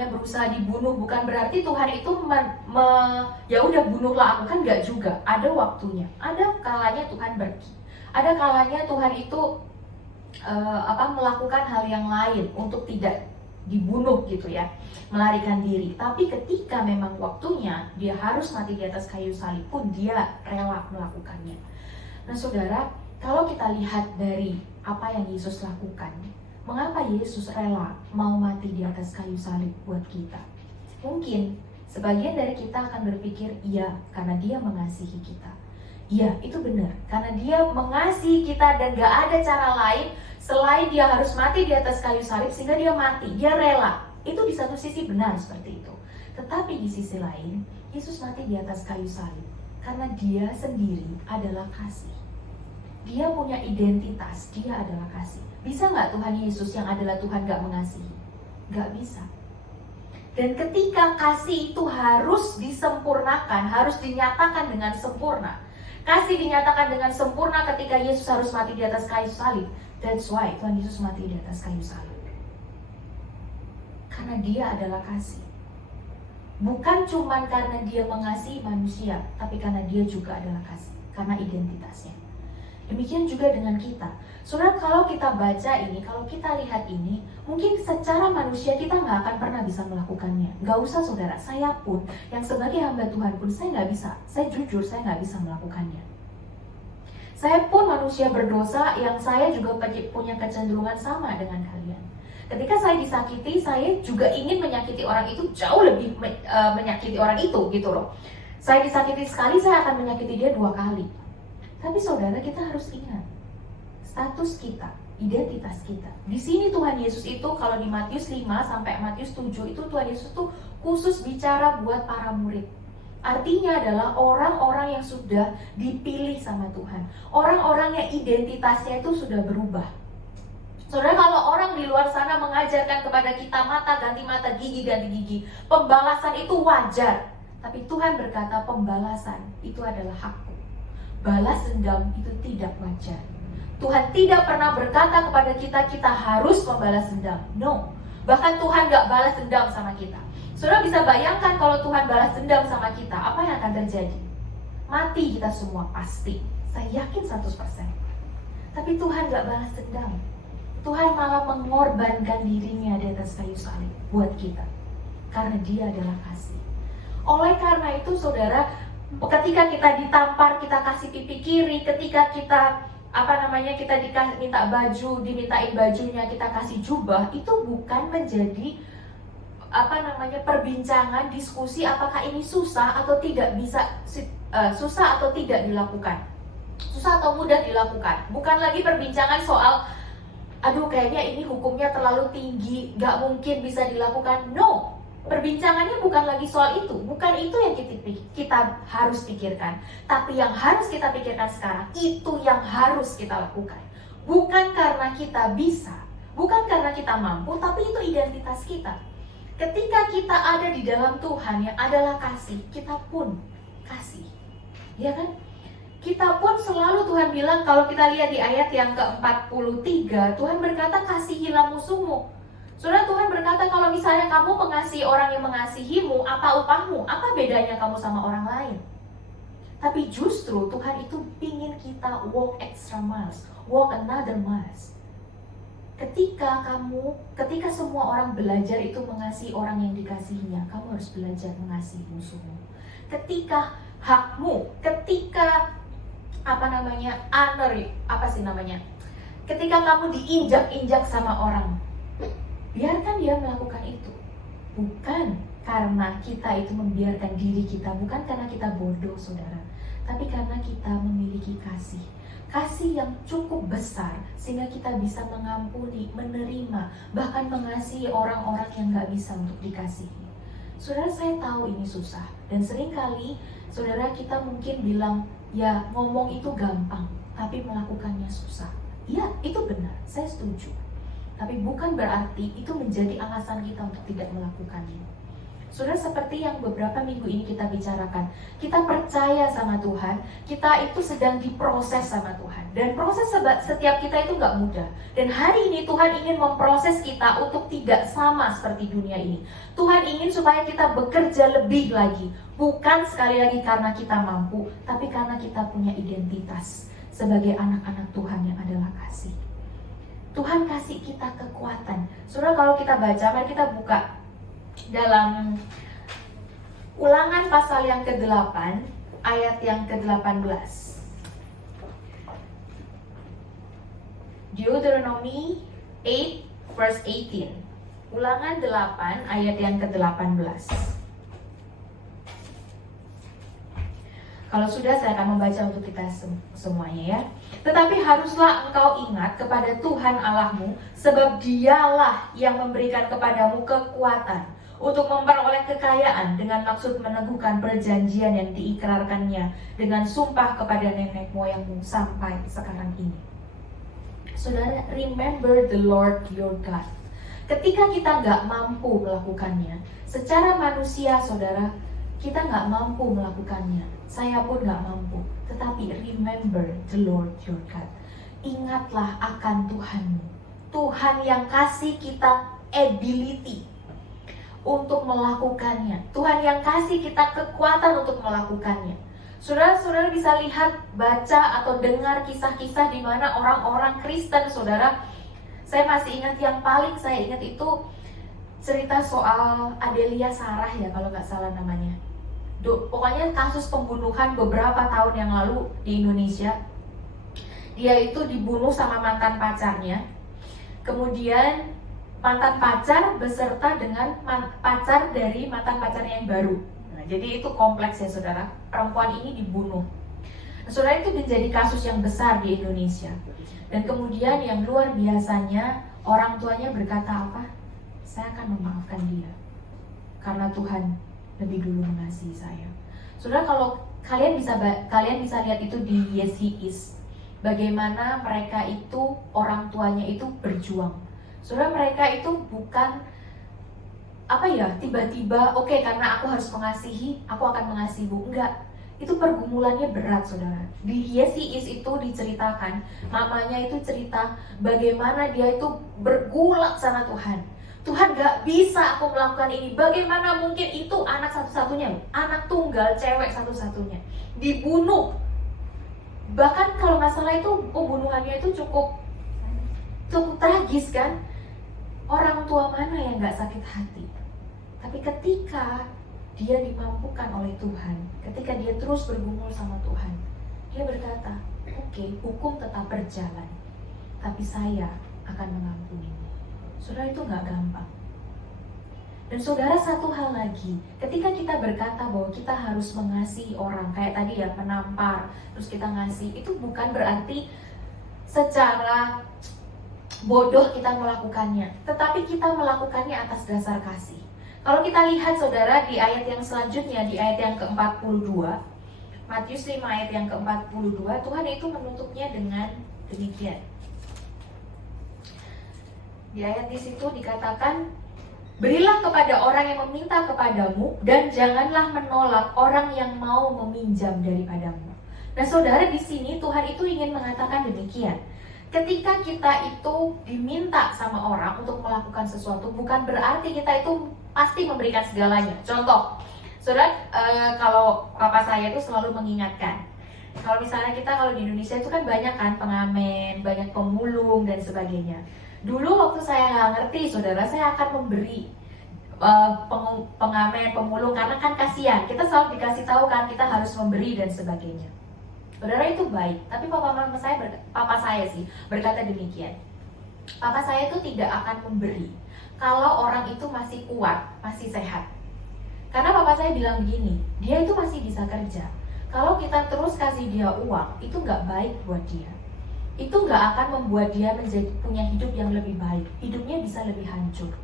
berusaha dibunuh, bukan berarti Tuhan itu ya udah bunuhlah aku, kan enggak juga. Ada waktunya, ada kalanya Tuhan pergi, ada kalanya Tuhan itu melakukan hal yang lain untuk tidak dibunuh gitu ya, melarikan diri. Tapi ketika memang waktunya dia harus mati di atas kayu salib pun dia rela melakukannya. Nah saudara, kalau kita lihat dari apa yang Yesus lakukan, mengapa Yesus rela mau mati di atas kayu salib buat kita? Mungkin sebagian dari kita akan berpikir, iya karena dia mengasihi kita. Iya, itu benar, karena dia mengasihi kita dan gak ada cara lain selain dia harus mati di atas kayu salib sehingga dia mati, dia rela. Itu di satu sisi benar seperti itu. Tetapi di sisi lain, Yesus mati di atas kayu salib karena dia sendiri adalah kasih. Dia punya identitas, dia adalah kasih. Bisa gak Tuhan Yesus yang adalah Tuhan gak mengasihi? Gak bisa. Dan ketika kasih itu harus disempurnakan, harus dinyatakan dengan sempurna. Kasih dinyatakan dengan sempurna ketika Yesus harus mati di atas kayu salib. That's why Tuhan Yesus mati di atas kayu salib. Karena dia adalah kasih. Bukan cuma karena dia mengasihi manusia, tapi karena dia juga adalah kasih. Karena identitasnya. Demikian juga dengan kita. Saudara, kalau kita baca ini, kalau kita lihat ini, mungkin secara manusia kita nggak akan pernah bisa melakukannya. Nggak usah saudara, saya pun yang sebagai hamba Tuhan pun saya nggak bisa. Saya jujur, saya nggak bisa melakukannya. Saya pun manusia berdosa yang saya juga punya kecenderungan sama dengan kalian. Ketika saya disakiti, saya juga ingin menyakiti orang itu jauh lebih menyakiti orang itu gitu loh. Saya disakiti sekali, saya akan menyakiti dia 2 kali. Tapi saudara, kita harus ingat status kita, identitas kita. Di sini Tuhan Yesus itu kalau di Matius 5 sampai Matius 7 itu Tuhan Yesus itu khusus bicara buat para murid. Artinya adalah orang-orang yang sudah dipilih sama Tuhan. Orang-orang yang identitasnya itu sudah berubah. Saudara, kalau orang di luar sana mengajarkan kepada kita mata ganti mata, gigi ganti gigi, pembalasan itu wajar. Tapi Tuhan berkata pembalasan itu adalah hakku. Balas dendam itu tidak wajar. Tuhan tidak pernah berkata kepada kita, kita harus membalas dendam. No. Bahkan Tuhan gak balas dendam sama kita. Saudara bisa bayangkan kalau Tuhan balas dendam sama kita, apa yang akan terjadi? Mati kita semua, pasti. Saya yakin 100%. Tapi Tuhan gak balas dendam. Tuhan malah mengorbankan dirinya di atas kayu salib buat kita. Karena dia adalah kasih. Oleh karena itu saudara, ketika kita ditampar, kita kasih pipi kiri, ketika kita kita minta baju, dimintain bajunya, kita kasih jubah, itu bukan menjadi perbincangan, diskusi apakah ini susah atau tidak bisa, susah atau tidak dilakukan, susah atau mudah dilakukan. Bukan lagi perbincangan soal aduh kayaknya ini hukumnya terlalu tinggi, gak mungkin bisa dilakukan. No, perbincangannya bukan lagi soal itu. Bukan itu yang kita harus pikirkan. Tapi yang harus kita pikirkan sekarang, itu yang harus kita lakukan. Bukan karena kita bisa, bukan karena kita mampu, tapi itu identitas kita. Ketika kita ada di dalam Tuhan yang adalah kasih, kita pun kasih. Ya kan? Kita pun selalu Tuhan bilang, kalau kita lihat di ayat yang ke-43, Tuhan berkata kasihilah musuhmu. Saudara, Tuhan berkata kalau misalnya kamu mengasihi orang yang mengasihimu, apa upahmu? Apa bedanya kamu sama orang lain? Tapi justru Tuhan itu ingin kita walk extra miles, walk another miles. Ketika semua orang belajar itu mengasihi orang yang dikasihinya, kamu harus belajar mengasihi musuhmu. Ketika hakmu, ketika ketika kamu diinjak-injak sama orang, biarkan dia melakukan itu. Bukan karena kita itu membiarkan diri kita, bukan karena kita bodoh saudara, tapi karena kita memiliki kasih. Kasih yang cukup besar sehingga kita bisa mengampuni, menerima, bahkan mengasihi orang-orang yang gak bisa untuk dikasihi. Saudara, saya tahu ini susah. Dan seringkali saudara kita mungkin bilang, ya ngomong itu gampang, tapi melakukannya susah. Ya, itu benar, saya setuju. Tapi bukan berarti itu menjadi alasan kita untuk tidak melakukannya. Sudah seperti yang beberapa minggu ini kita bicarakan, kita percaya sama Tuhan, kita itu sedang diproses sama Tuhan. Dan proses setiap kita itu gak mudah. Dan hari ini Tuhan ingin memproses kita untuk tidak sama seperti dunia ini. Tuhan ingin supaya kita bekerja lebih lagi. Bukan sekali lagi karena kita mampu, tapi karena kita punya identitas sebagai anak-anak Tuhan yang adalah kasih. Tuhan kasih kita kekuatan. Saudara, kalau kita baca, mari kita buka dalam Ulangan pasal yang ke-8 ayat yang ke-18. Deuteronomy 8 verse 18. Ulangan 8 ayat yang ke-18. Kalau sudah, saya akan membaca untuk kita semuanya ya. Tetapi haruslah engkau ingat kepada Tuhan Allahmu, sebab Dialah yang memberikan kepadamu kekuatan untuk memperoleh kekayaan dengan maksud meneguhkan perjanjian yang diikrarkannya dengan sumpah kepada nenek moyangmu sampai sekarang ini. Saudara, remember the Lord your God. Ketika kita nggak mampu melakukannya, secara manusia saudara, kita nggak mampu melakukannya. Saya pun nggak mampu. Tetapi remember the Lord your God. Ingatlah akan Tuhanmu. Tuhan yang kasih kita ability untuk melakukannya. Tuhan yang kasih kita kekuatan untuk melakukannya. Saudara-saudara bisa lihat, baca atau dengar kisah-kisah di mana orang-orang Kristen, saudara. Saya masih ingat, yang paling saya ingat itu cerita soal Adelia Sarah ya, kalau nggak salah namanya. Pokoknya kasus pembunuhan beberapa tahun yang lalu di Indonesia. Dia itu dibunuh sama mantan pacarnya. Kemudian mantan pacar beserta dengan pacar dari mantan pacarnya yang baru. Nah, jadi itu kompleks ya saudara. Perempuan ini dibunuh. Nah, saudara, itu menjadi kasus yang besar di Indonesia. Dan kemudian yang luar biasanya, orang tuanya berkata apa? Saya akan memaafkan dia karena Tuhan lebih dulu mengasihi saya. Saudara, kalau kalian bisa lihat itu di Yes He Is, bagaimana mereka itu, orang tuanya itu berjuang. Saudara, mereka itu bukan tiba-tiba oke, karena aku harus mengasihi, aku akan mengasihimu. Enggak, itu pergumulannya berat saudara. Di Yes He Is itu diceritakan, mamanya itu cerita bagaimana dia itu bergulat sama Tuhan. Tuhan, gak bisa aku melakukan ini. Bagaimana mungkin, itu anak satu-satunya, anak tunggal cewek satu-satunya, dibunuh. Bahkan kalau masalah itu pembunuhannya itu cukup tragis kan. Orang tua mana yang gak sakit hati? Tapi ketika dia dimampukan oleh Tuhan, ketika dia terus bergumul sama Tuhan, dia berkata, oke, hukum tetap berjalan, tapi saya akan mengampunimu. Saudara, itu gak gampang. Dan saudara, satu hal lagi, ketika kita berkata bahwa kita harus mengasihi orang, kayak tadi ya, menampar, terus kita ngasih, itu bukan berarti secara bodoh kita melakukannya, tetapi kita melakukannya atas dasar kasih. Kalau kita lihat saudara di ayat yang selanjutnya, di ayat yang ke-42, Matius 5 ayat yang ke-42, Tuhan itu menutupnya dengan demikian. Di ayat di situ dikatakan, berilah kepada orang yang meminta kepadamu, dan janganlah menolak orang yang mau meminjam daripadamu. Nah saudara, di sini Tuhan itu ingin mengatakan demikian. Ketika kita itu diminta sama orang untuk melakukan sesuatu, bukan berarti kita itu pasti memberikan segalanya. Contoh, saudara, kalau papa saya itu selalu mengingatkan, kalau misalnya kalau di Indonesia itu kan banyak kan pengamen, banyak pemulung dan sebagainya. Dulu waktu saya nggak ngerti, saudara, saya akan memberi pengamen, pemulung, karena kan kasihan. Kita selalu dikasih tahu kan kita harus memberi dan sebagainya. Saudara, itu baik, tapi papa saya sih berkata demikian. Papa saya itu tidak akan memberi kalau orang itu masih kuat, masih sehat. Karena papa saya bilang begini, dia itu masih bisa kerja. Kalau kita terus kasih dia uang, itu nggak baik buat dia. Itu nggak akan membuat dia punya hidup yang lebih baik. Hidupnya bisa lebih hancur.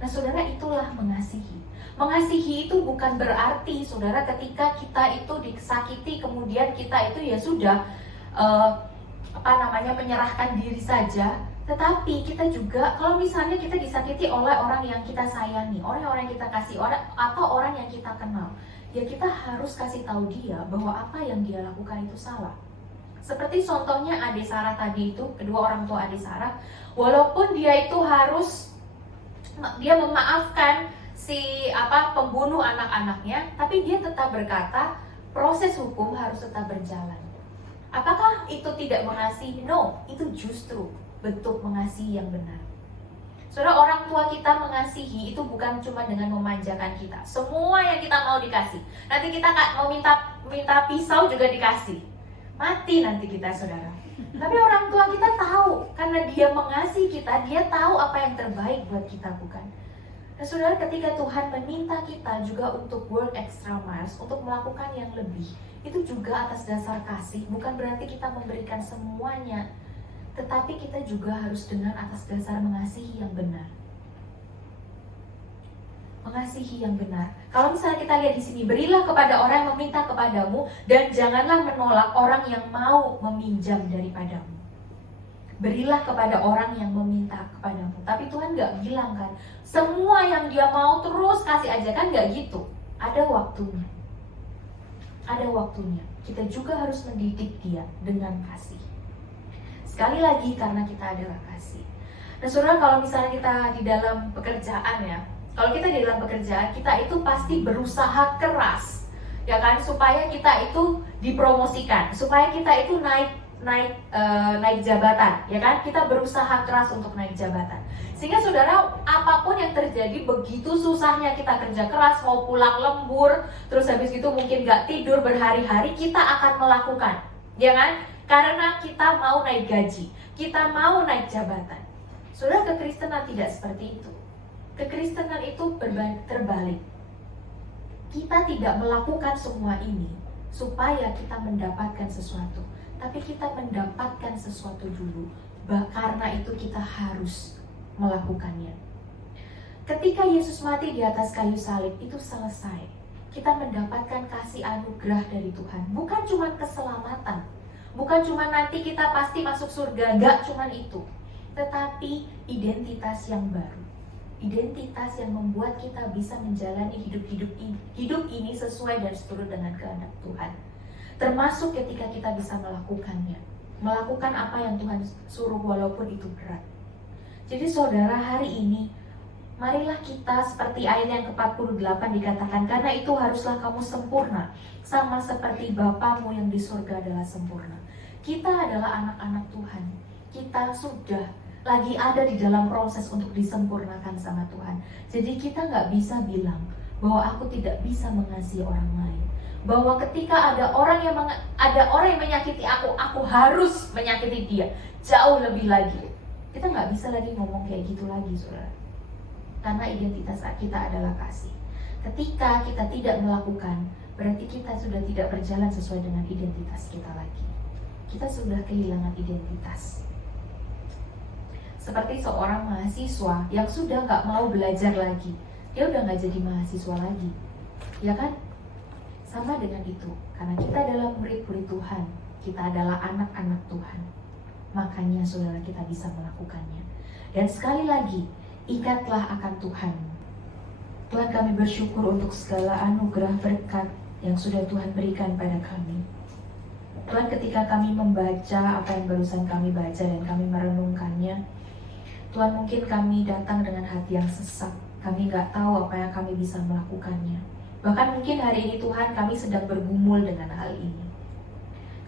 Nah saudara, itulah mengasihi. Mengasihi itu bukan berarti saudara ketika kita itu disakiti kemudian kita itu ya sudah menyerahkan diri saja Tetapi kita juga, kalau misalnya kita disakiti oleh orang yang kita sayangi, orang yang kita kasih, atau orang yang kita kenal, ya kita harus kasih tahu dia bahwa apa yang dia lakukan itu salah. Seperti contohnya Ade Sarah tadi itu, kedua orang tua Ade Sarah, walaupun dia itu harus, dia memaafkan si pembunuh anak-anaknya, tapi dia tetap berkata proses hukum harus tetap berjalan. Apakah itu tidak mengasihi? No, itu justru bentuk mengasihi yang benar. Saudara, orang tua kita mengasihi itu bukan cuma dengan memanjakan kita. Semua yang kita mau dikasih. Nanti kita mau minta pisau juga dikasih. Mati nanti kita, saudara. Tapi orang tua kita tahu, karena dia mengasihi kita, dia tahu apa yang terbaik buat kita, bukan? Dan saudara, ketika Tuhan meminta kita juga untuk work extra miles, untuk melakukan yang lebih, itu juga atas dasar kasih. Bukan berarti kita memberikan semuanya, tetapi kita juga harus dengan atas dasar mengasihi yang benar. Mengasihi yang benar. Kalau misalnya kita lihat di sini, berilah kepada orang yang meminta kepadamu, dan janganlah menolak orang yang mau meminjam daripadamu. Berilah kepada orang yang meminta kepadamu. Tapi Tuhan gak bilang kan, semua yang dia mau terus kasih aja, kan gak gitu. Ada waktunya. Ada waktunya. Kita juga harus mendidik dia dengan kasih. Sekali lagi, karena kita adalah kasih. Nah saudara, kalau misalnya kita di dalam pekerjaan ya, kalau kita di dalam pekerjaan, kita itu pasti berusaha keras, ya kan, supaya kita itu dipromosikan, supaya kita itu naik jabatan, ya kan, kita berusaha keras untuk naik jabatan. Sehingga saudara, apapun yang terjadi, begitu susahnya kita kerja keras, mau pulang lembur, terus habis itu mungkin gak tidur berhari-hari, kita akan melakukan, ya kan? Karena kita mau naik gaji, kita mau naik jabatan. Saudara, kekristenan tidak seperti itu. Kekristenan itu terbalik. Kita tidak melakukan semua ini supaya kita mendapatkan sesuatu, tapi kita mendapatkan sesuatu dulu. Karena itu kita harus melakukannya. Ketika Yesus mati di atas kayu salib, itu selesai. Kita mendapatkan kasih anugerah dari Tuhan. Bukan cuma keselamatan, bukan cuma nanti kita pasti masuk surga, gak cuma itu, tetapi identitas yang baru. Identitas yang membuat kita bisa menjalani hidup ini sesuai dan seturut dengan kehendak Tuhan. Termasuk ketika kita bisa melakukannya, melakukan apa yang Tuhan suruh walaupun itu berat. Jadi saudara, hari ini marilah kita seperti ayat yang ke-48 dikatakan, karena itu haruslah kamu sempurna, sama seperti Bapamu yang di surga adalah sempurna. Kita adalah anak-anak Tuhan. Kita sudah lagi ada di dalam proses untuk disempurnakan sama Tuhan. Jadi kita gak bisa bilang bahwa aku tidak bisa mengasihi orang lain, bahwa ketika ada orang yang menyakiti aku harus menyakiti dia jauh lebih lagi. Kita gak bisa lagi ngomong kayak gitu lagi, saudara. Karena identitas kita adalah kasih. Ketika kita tidak melakukan, berarti kita sudah tidak berjalan sesuai dengan identitas kita lagi. Kita sudah kehilangan identitas. Seperti seorang mahasiswa yang sudah gak mau belajar lagi, dia udah gak jadi mahasiswa lagi, ya kan? Sama dengan itu, karena kita adalah murid-murid Tuhan, kita adalah anak-anak Tuhan, makanya saudara kita bisa melakukannya. Dan sekali lagi, ikatlah akan Tuhan. Tuhan, kami bersyukur untuk segala anugerah berkat yang sudah Tuhan berikan pada kami. Tuhan, ketika kami membaca apa yang barusan kami baca dan kami merenungkannya, Tuhan, mungkin kami datang dengan hati yang sesak. Kami gak tahu apa yang kami bisa melakukannya. Bahkan mungkin hari ini Tuhan, kami sedang bergumul dengan hal ini.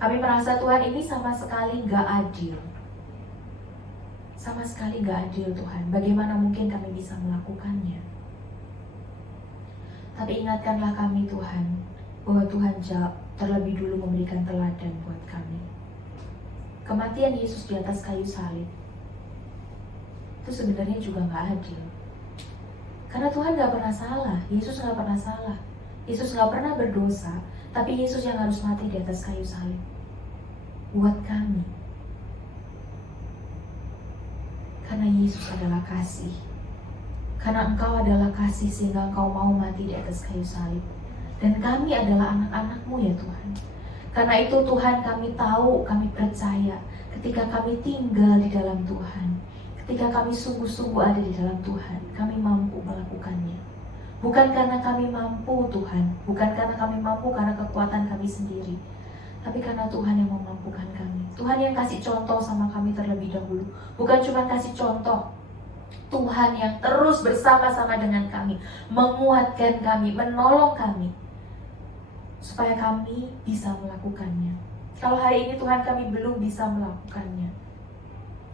Kami merasa Tuhan, ini sama sekali gak adil. Sama sekali gak adil Tuhan. Bagaimana mungkin kami bisa melakukannya? Tapi ingatkanlah kami Tuhan, bahwa Tuhan terlebih dulu memberikan teladan buat kami. Kematian Yesus di atas kayu salib itu sebenarnya juga gak adil. Karena Tuhan gak pernah salah, Yesus gak pernah salah, Yesus gak pernah berdosa, tapi Yesus yang harus mati di atas kayu salib buat kami. Karena Yesus adalah kasih, karena Engkau adalah kasih sehingga Engkau mau mati di atas kayu salib. Dan kami adalah anak-anak-Mu ya Tuhan. Karena itu Tuhan, kami tahu, kami percaya ketika kami tinggal di dalam Tuhan, ketika kami sungguh-sungguh ada di dalam Tuhan, kami mampu melakukannya. Bukan karena kami mampu Tuhan, bukan karena kami mampu karena kekuatan kami sendiri, tapi karena Tuhan yang memampukan kami. Tuhan yang kasih contoh sama kami terlebih dahulu. Bukan cuma kasih contoh, Tuhan yang terus bersama-sama dengan kami, menguatkan kami, menolong kami, supaya kami bisa melakukannya. Kalau hari ini Tuhan kami belum bisa melakukannya,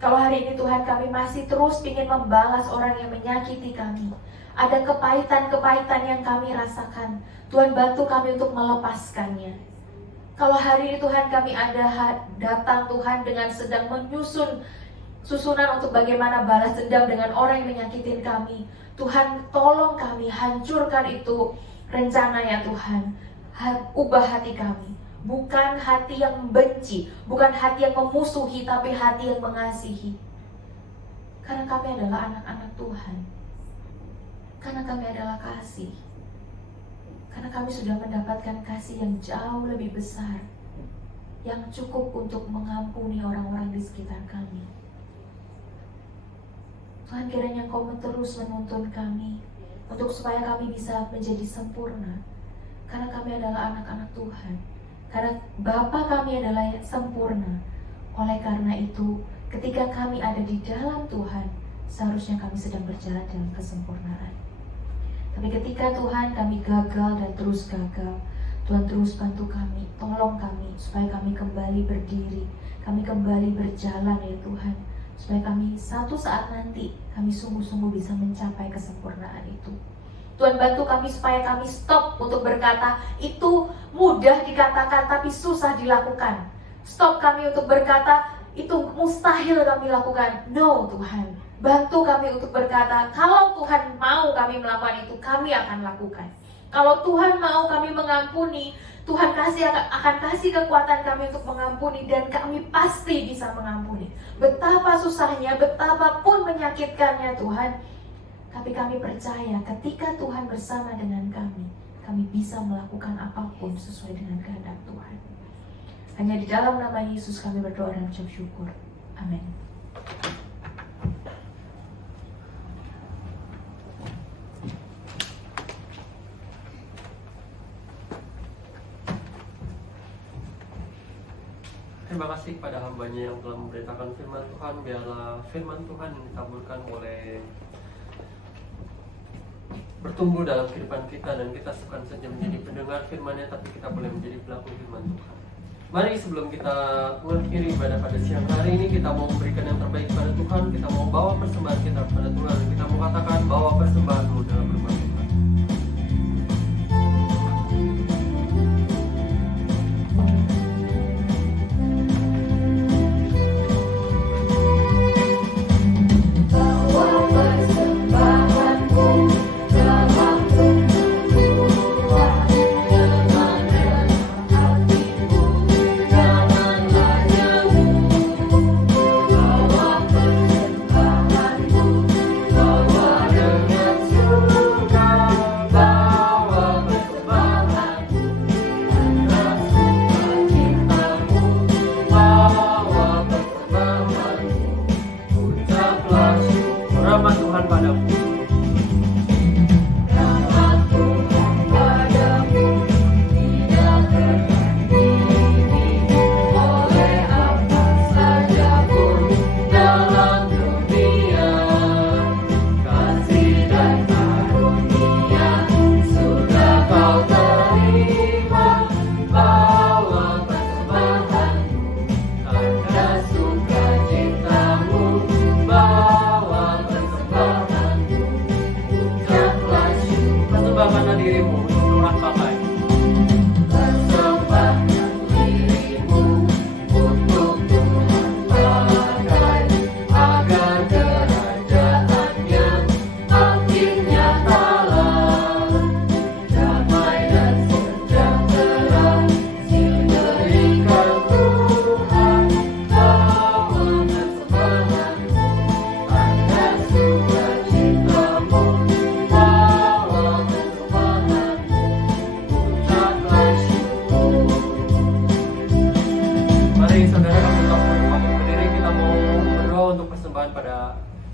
kalau hari ini Tuhan kami masih terus ingin membalas orang yang menyakiti kami, ada kepahitan-kepahitan yang kami rasakan, Tuhan bantu kami untuk melepaskannya. Kalau hari ini Tuhan kami datang Tuhan dengan sedang menyusun susunan untuk bagaimana balas dendam dengan orang yang menyakitin kami, Tuhan tolong kami hancurkan itu rencana ya Tuhan. Ubah hati kami, bukan hati yang membenci, bukan hati yang memusuhi, tapi hati yang mengasihi. Karena kami adalah anak-anak Tuhan, karena kami adalah kasih, karena kami sudah mendapatkan kasih yang jauh lebih besar, yang cukup untuk mengampuni orang-orang di sekitar kami. Tuhan, kiranya Kau terus menuntun kami untuk supaya kami bisa menjadi sempurna, karena kami adalah anak-anak Tuhan, karena Bapa kami adalah yang sempurna. Oleh karena itu, ketika kami ada di dalam Tuhan, seharusnya kami sedang berjalan dalam kesempurnaan. Tapi ketika Tuhan kami gagal dan terus gagal, Tuhan terus bantu kami, tolong kami supaya kami kembali berdiri, kami kembali berjalan ya Tuhan, supaya kami satu saat nanti kami sungguh-sungguh bisa mencapai kesempurnaan itu. Tuhan bantu kami supaya kami stop untuk berkata itu mudah dikatakan tapi susah dilakukan. Stop kami untuk berkata itu mustahil kami lakukan. No Tuhan, bantu kami untuk berkata kalau Tuhan mau kami melakukan itu, kami akan lakukan. Kalau Tuhan mau kami mengampuni, Tuhan akan kasih kekuatan kami untuk mengampuni, dan kami pasti bisa mengampuni. Betapa susahnya, betapapun menyakitkannya Tuhan, tapi kami percaya ketika Tuhan bersama dengan kami bisa melakukan apapun sesuai dengan kehendak Tuhan. Hanya di dalam nama Yesus kami berdoa dan ucap syukur. Amin. Terima kasih kepada hambanya yang telah memberitakan firman Tuhan. Biarlah firman Tuhan yang ditaburkan boleh bertumbuh dalam kehidupan kita, dan kita bukan saja menjadi pendengar firman-Nya, tapi kita boleh menjadi pelaku firman Tuhan. Mari sebelum kita mengakhiri ibadah pada siang hari ini, kita mau memberikan yang terbaik kepada Tuhan. Kita mau bawa persembahan kita kepada Tuhan. Kita mau katakan, bawa persembahanmu dalam rumah Tuhan.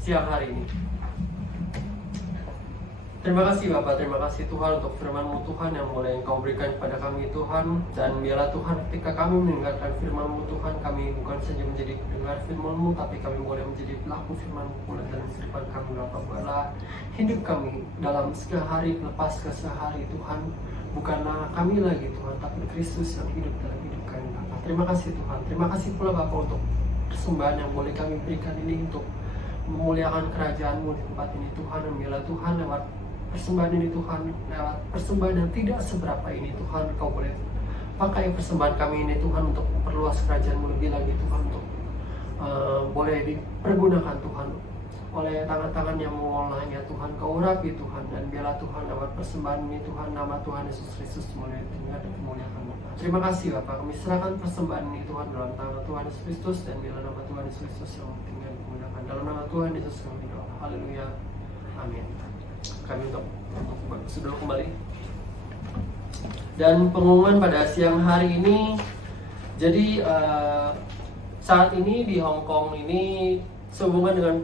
siang hari ini. Terima kasih Bapak, terima kasih Tuhan untuk firman-Mu Tuhan yang boleh Engkau berikan kepada kami Tuhan. Dan biarlah Tuhan ketika kami mendengarkan firman-Mu Tuhan, kami bukan saja menjadi pendengar firman-Mu, tapi kami boleh menjadi pelaku firman-Mu pula dalam kehidupan kami Bapak. Biarlah hidup kami dalam sehari lepas ke sehari Tuhan, bukanlah kami lagi Tuhan, tapi Kristus yang hidup dalam hidup kami Bapak. Terima kasih Tuhan, terima kasih pula Bapak untuk persembahan yang boleh kami berikan ini untuk memuliakan kerajaan-Mu di tempat ini Tuhan. Dan biarlah Tuhan lewat persembahan ini Tuhan, lewat persembahan yang tidak seberapa ini Tuhan, Kau boleh pakai persembahan kami ini Tuhan untuk memperluas kerajaan-Mu lebih lagi Tuhan, untuk boleh dipergunakan Tuhan oleh tangan-tangan yang mengolahnya Tuhan. Kau urapi Tuhan, dan biarlah Tuhan lewat persembahan ini Tuhan, nama Tuhan Yesus Kristus mulai didengar dan dimuliakan Bapak. Terima kasih Bapak, kami serahkan persembahan ini Tuhan dalam tangan Tuhan Yesus Kristus, dan biarlah nama Tuhan Yesus Kristus yang tinggal dimuliakan. Dalam nama Tuhan Yesus kami berdoa. Haleluya. Amin. Kami untuk sudah kembali. Dan pengumuman pada siang hari ini, jadi saat ini di Hong Kong ini sehubungan dengan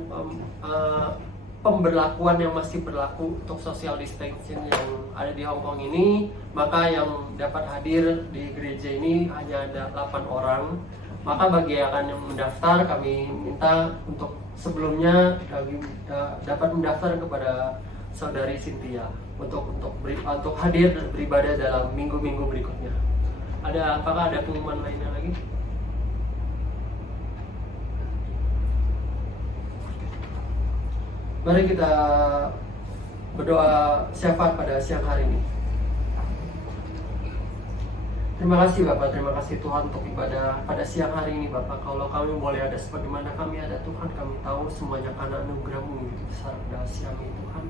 pemberlakuan yang masih berlaku untuk social distancing yang ada di Hong Kong ini, maka yang dapat hadir di gereja ini hanya ada 8 orang. Maka bagi yang akan mendaftar, kami minta untuk sebelumnya dapat mendaftar kepada Saudari Cynthia untuk hadir dan beribadah dalam minggu-minggu berikutnya. Apakah ada pengumuman lainnya lagi? Mari kita berdoa syafaat pada siang hari ini. Terima kasih Bapak, terima kasih Tuhan untuk ibadah pada siang hari ini Bapak. Kalau kami boleh ada sebagaimana kami ada Tuhan, kami tahu semuanya karena anugerah-Mu yang begitu besar pada siang ini Tuhan.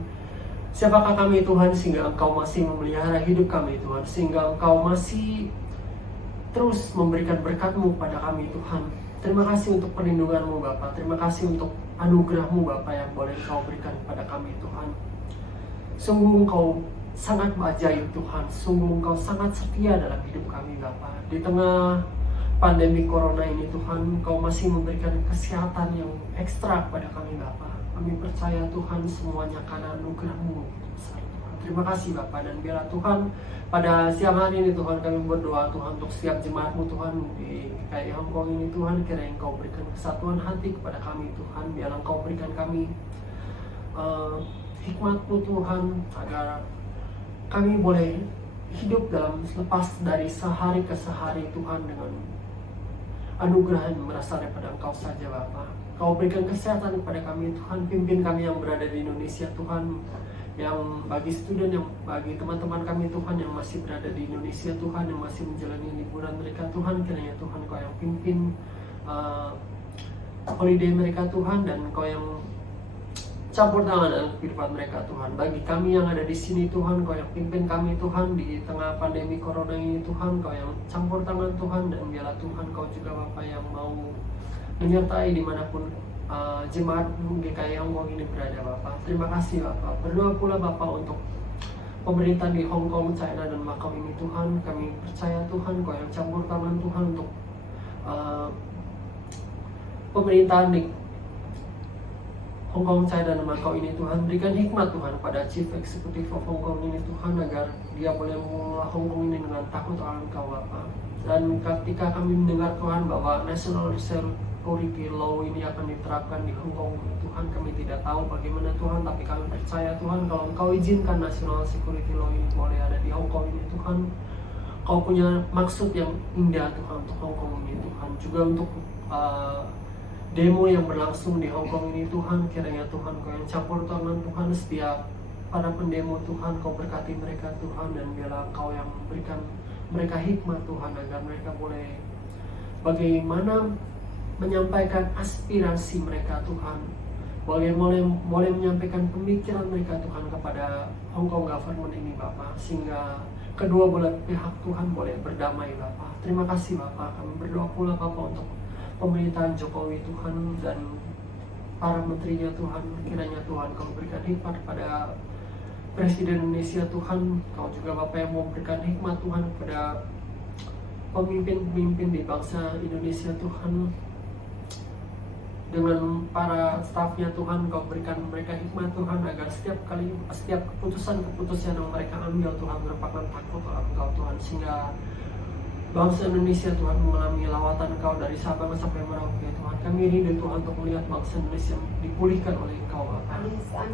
Siapakah kami Tuhan sehingga Engkau masih memelihara hidup kami Tuhan, sehingga Engkau masih terus memberikan berkat-Mu pada kami Tuhan. Terima kasih untuk perlindungan-Mu Bapak, terima kasih untuk anugerah-Mu Bapak yang boleh Engkau berikan kepada kami Tuhan. Sungguh Engkau sangat ajaib Tuhan, sungguh Engkau sangat setia dalam hidup kami Bapak. Di tengah pandemi corona ini Tuhan, Engkau masih memberikan kesehatan yang ekstra kepada kami Bapak. Kami percaya Tuhan semuanya karena anugerah-Mu besar Tuhan. Terima kasih Bapak, dan biarlah Tuhan pada siang hari ini Tuhan kami berdoa Tuhan untuk setiap jemaat-Mu Tuhan di GKI Hong Kong ini Tuhan, kiranya Engkau berikan kesatuan hati kepada kami Tuhan. Biarlah Engkau berikan kami hikmat-Mu Tuhan, agar kami boleh hidup dalam lepas dari sehari ke sehari Tuhan dengan anugerah yang berasal daripada Engkau saja Bapak. Kau berikan kesehatan kepada kami Tuhan, pimpin kami yang berada di Indonesia Tuhan, yang bagi student, yang bagi teman-teman kami Tuhan yang masih berada di Indonesia Tuhan, yang masih menjalani liburan mereka Tuhan, kiranya Tuhan Kau yang pimpin holiday mereka Tuhan, dan Kau yang campur tangan dalam kehidupan mereka Tuhan. Bagi kami yang ada di sini Tuhan, Kau yang pimpin kami Tuhan di tengah pandemi corona ini Tuhan, Kau yang campur tangan Tuhan, dan biarlah Tuhan Kau juga Bapa yang mau menyertai dimanapun jemaat GKI Hong Kong ini berada Bapak. Terima kasih Bapak. Berdoa pula Bapak untuk pemerintah di Hong Kong, China dan Macau ini Tuhan. Kami percaya Tuhan Kau yang campur tangan Tuhan untuk pemerintahan di Hong Kong, China dan Macau ini Tuhan. Berikan hikmat Tuhan pada Chief Executive of Hong Kong ini Tuhan, agar dia boleh mengelola Hong Kong ini dengan takut akan Kau Bapak. Dan ketika kami mendengar Tuhan bahwa National Security Law ini akan diterapkan di Hong Kong Tuhan, kami tidak tahu bagaimana Tuhan, tapi kami percaya Tuhan kalau Engkau izinkan National Security Law ini boleh ada di Hong Kong ini Tuhan, Kau punya maksud yang indah Tuhan untuk Hong Kong ini Tuhan. Juga untuk demo yang berlangsung di Hong Kong ini Tuhan, kiranya Tuhan Kau yang campur tangan Tuhan setiap para pendemo Tuhan, Kau berkati mereka Tuhan, dan biarlah Kau yang memberikan mereka hikmat Tuhan, agar mereka boleh bagaimana menyampaikan aspirasi mereka Tuhan, boleh menyampaikan pemikiran mereka Tuhan kepada Hong Kong government ini Bapak, sehingga kedua belah pihak Tuhan boleh berdamai Bapak. Terima kasih Bapak. Kami berdoa pula Bapak untuk pemerintahan Jokowi Tuhan dan para menterinya Tuhan, kiranya Tuhan Kau berikan hikmat kepada Presiden Indonesia Tuhan. Kau juga Bapak yang memberikan hikmat Tuhan kepada pemimpin-pemimpin di bangsa Indonesia Tuhan. dengan para stafnya Tuhan, Kau berikan mereka hikmat Tuhan, agar setiap keputusan-keputusan yang mereka ambil Tuhan merupakan takut akan Kau Tuhan, sehingga bangsa Indonesia Tuhan mengalami lawatan Kau dari Sabang sampai Merauke Tuhan. Kami rindu Tuhan untuk melihat bangsa Indonesia dipulihkan oleh Engkau Bapa.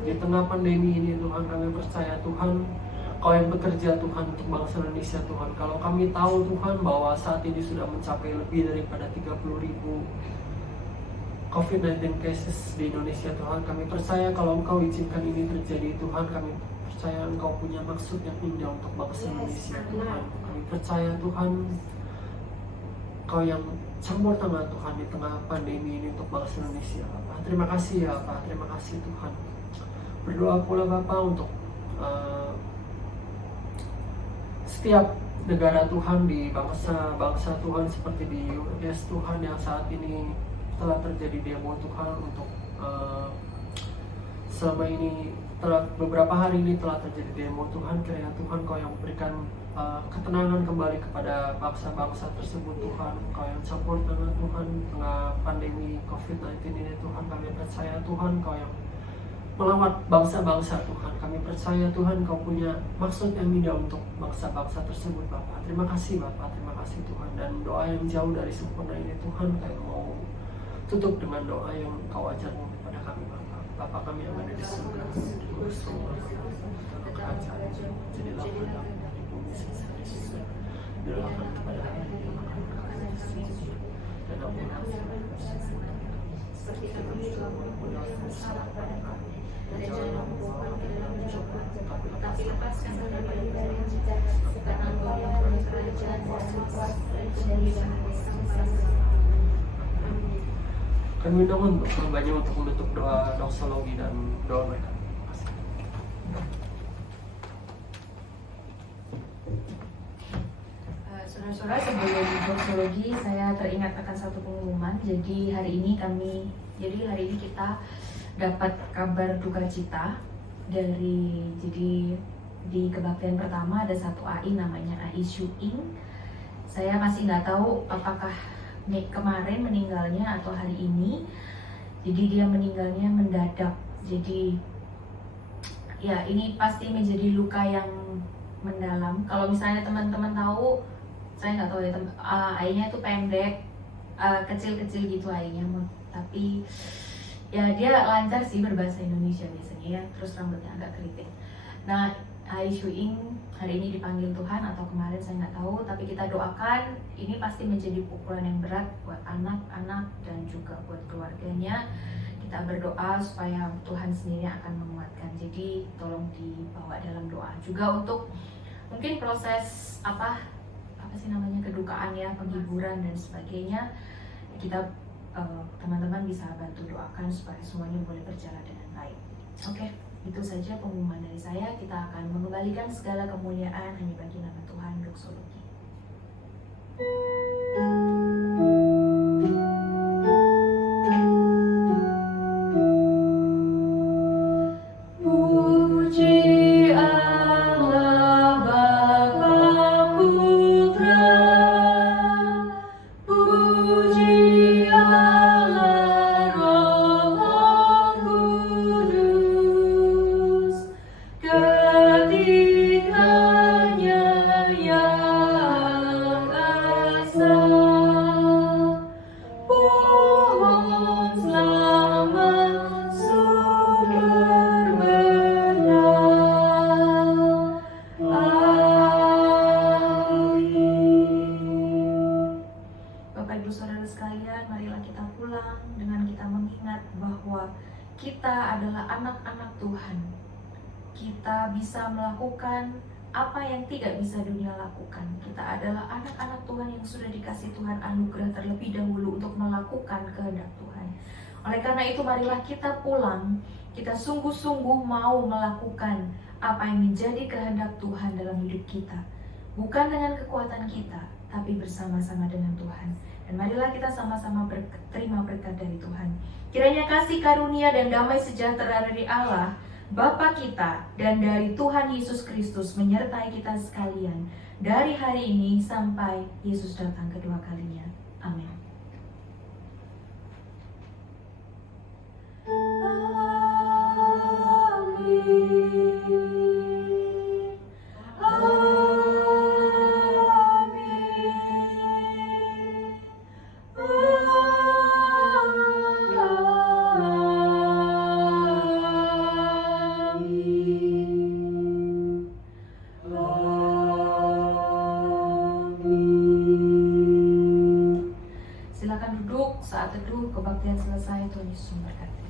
Di tengah pandemi ini Tuhan, kami percaya Tuhan Kau yang bekerja Tuhan untuk bangsa Indonesia Tuhan. Kalau kami tahu Tuhan bahwa saat ini sudah mencapai lebih daripada 30.000 COVID-19 cases di Indonesia Tuhan, kami percaya kalau Engkau izinkan ini terjadi Tuhan, kami percaya Engkau punya maksud yang indah untuk bangsa Indonesia Tuhan. Kami percaya Tuhan Kau yang campur tangan Tuhan di tengah pandemi ini untuk bangsa Indonesia Bapak. Terima kasih ya Bapak, terima kasih Tuhan. Berdoa pula Bapak untuk setiap negara Tuhan, di bangsa Tuhan seperti di US Tuhan yang saat ini telah terjadi demo Tuhan untuk selama ini beberapa hari ini telah terjadi demo Tuhan. Kiranya Tuhan Kau yang berikan ketenangan kembali kepada bangsa-bangsa tersebut Tuhan. Kau yang campur tangan Tuhan tengah pandemi COVID-19 ini Tuhan. Kami percaya Tuhan Kau yang melawat bangsa-bangsa Tuhan. Kami percaya Tuhan Kau punya maksud yang indah untuk bangsa-bangsa tersebut Bapak. Terima kasih Bapak, terima kasih Tuhan. Dan doa yang jauh dari sempurna ini Tuhan, kami mau tutup dengan doa yang Kau ajarkan kepada kami Bapak. Bapa kami yang ada di surga, diuruskanlah kerajaan, jadilah kehendak-Mu di bumi seperti di surga. Berilah kami kepada kami yang makan kami, dan ampunilah seperti kami juga mengampuni salah kepada kami. Dan janganlah membawa kami dalam pencobaan, tapi lepaskan kami dari yang jahat, karena Engkau yang punya kerajaan dan kuasa dari dahulu sampai sekarang. Amin. Kami mohon untuk hambanya untuk menutup doa doksologi dan doa mereka. Terima kasih. Saudara-saudara, sebelum doksologi saya teringat akan satu pengumuman. Jadi hari ini kita dapat kabar duka cita dari, jadi di kebaktian pertama ada satu AI namanya AI Shuing. Saya masih nggak tahu apakah kemarin meninggalnya atau hari ini. Jadi dia meninggalnya mendadak. Jadi ya ini pasti menjadi luka yang mendalam. Kalau misalnya teman-teman tahu, saya nggak tahu ya, AI-nya itu pendek, kecil-kecil gitu AI-nya, tapi ya dia lancar sih berbahasa Indonesia biasanya ya, terus rambutnya agak keriting. Nah, AI Shuing hari ini dipanggil Tuhan atau kemarin saya nggak tahu, tapi kita doakan ini pasti menjadi pukulan yang berat buat anak-anak dan juga buat keluarganya. Kita berdoa supaya Tuhan sendiri akan menguatkan. Jadi tolong dibawa dalam doa juga untuk mungkin proses apa sih namanya, kedukaan ya, penghiburan dan sebagainya. Kita teman-teman bisa bantu doakan supaya semuanya boleh berjalan dengan baik. Oke, itu saja pengumuman dari saya. Kita akan mengembalikan segala kemuliaan hanya bagi nama Tuhan. Doksologi. Puji Allah Bapa Putra, puji Allah Roh Kudus, ketiganya yang esa. Pohon selamat sumber berdal. Amin. Bapak Ibu Saudara sekalian, marilah kita pulang dengan kita mengingat bahwa kita adalah anak-anak Tuhan. Kita bisa melakukan apa yang tidak bisa dunia lakukan. Kita adalah anak-anak Tuhan yang sudah dikasih Tuhan anugerah terlebih dahulu untuk melakukan kehendak Tuhan. Oleh karena itu, marilah kita pulang, kita sungguh-sungguh mau melakukan apa yang menjadi kehendak Tuhan dalam hidup kita. Bukan dengan kekuatan kita, tapi bersama-sama dengan Tuhan. Dan marilah kita sama-sama terima berkat dari Tuhan. Kiranya kasih karunia dan damai sejahtera dari Allah, Bapa kita, dan dari Tuhan Yesus Kristus menyertai kita sekalian dari hari ini sampai Yesus datang kedua kalinya. Amin. saat teduh kebaktian selesai. Tuhan Yesus memberkati.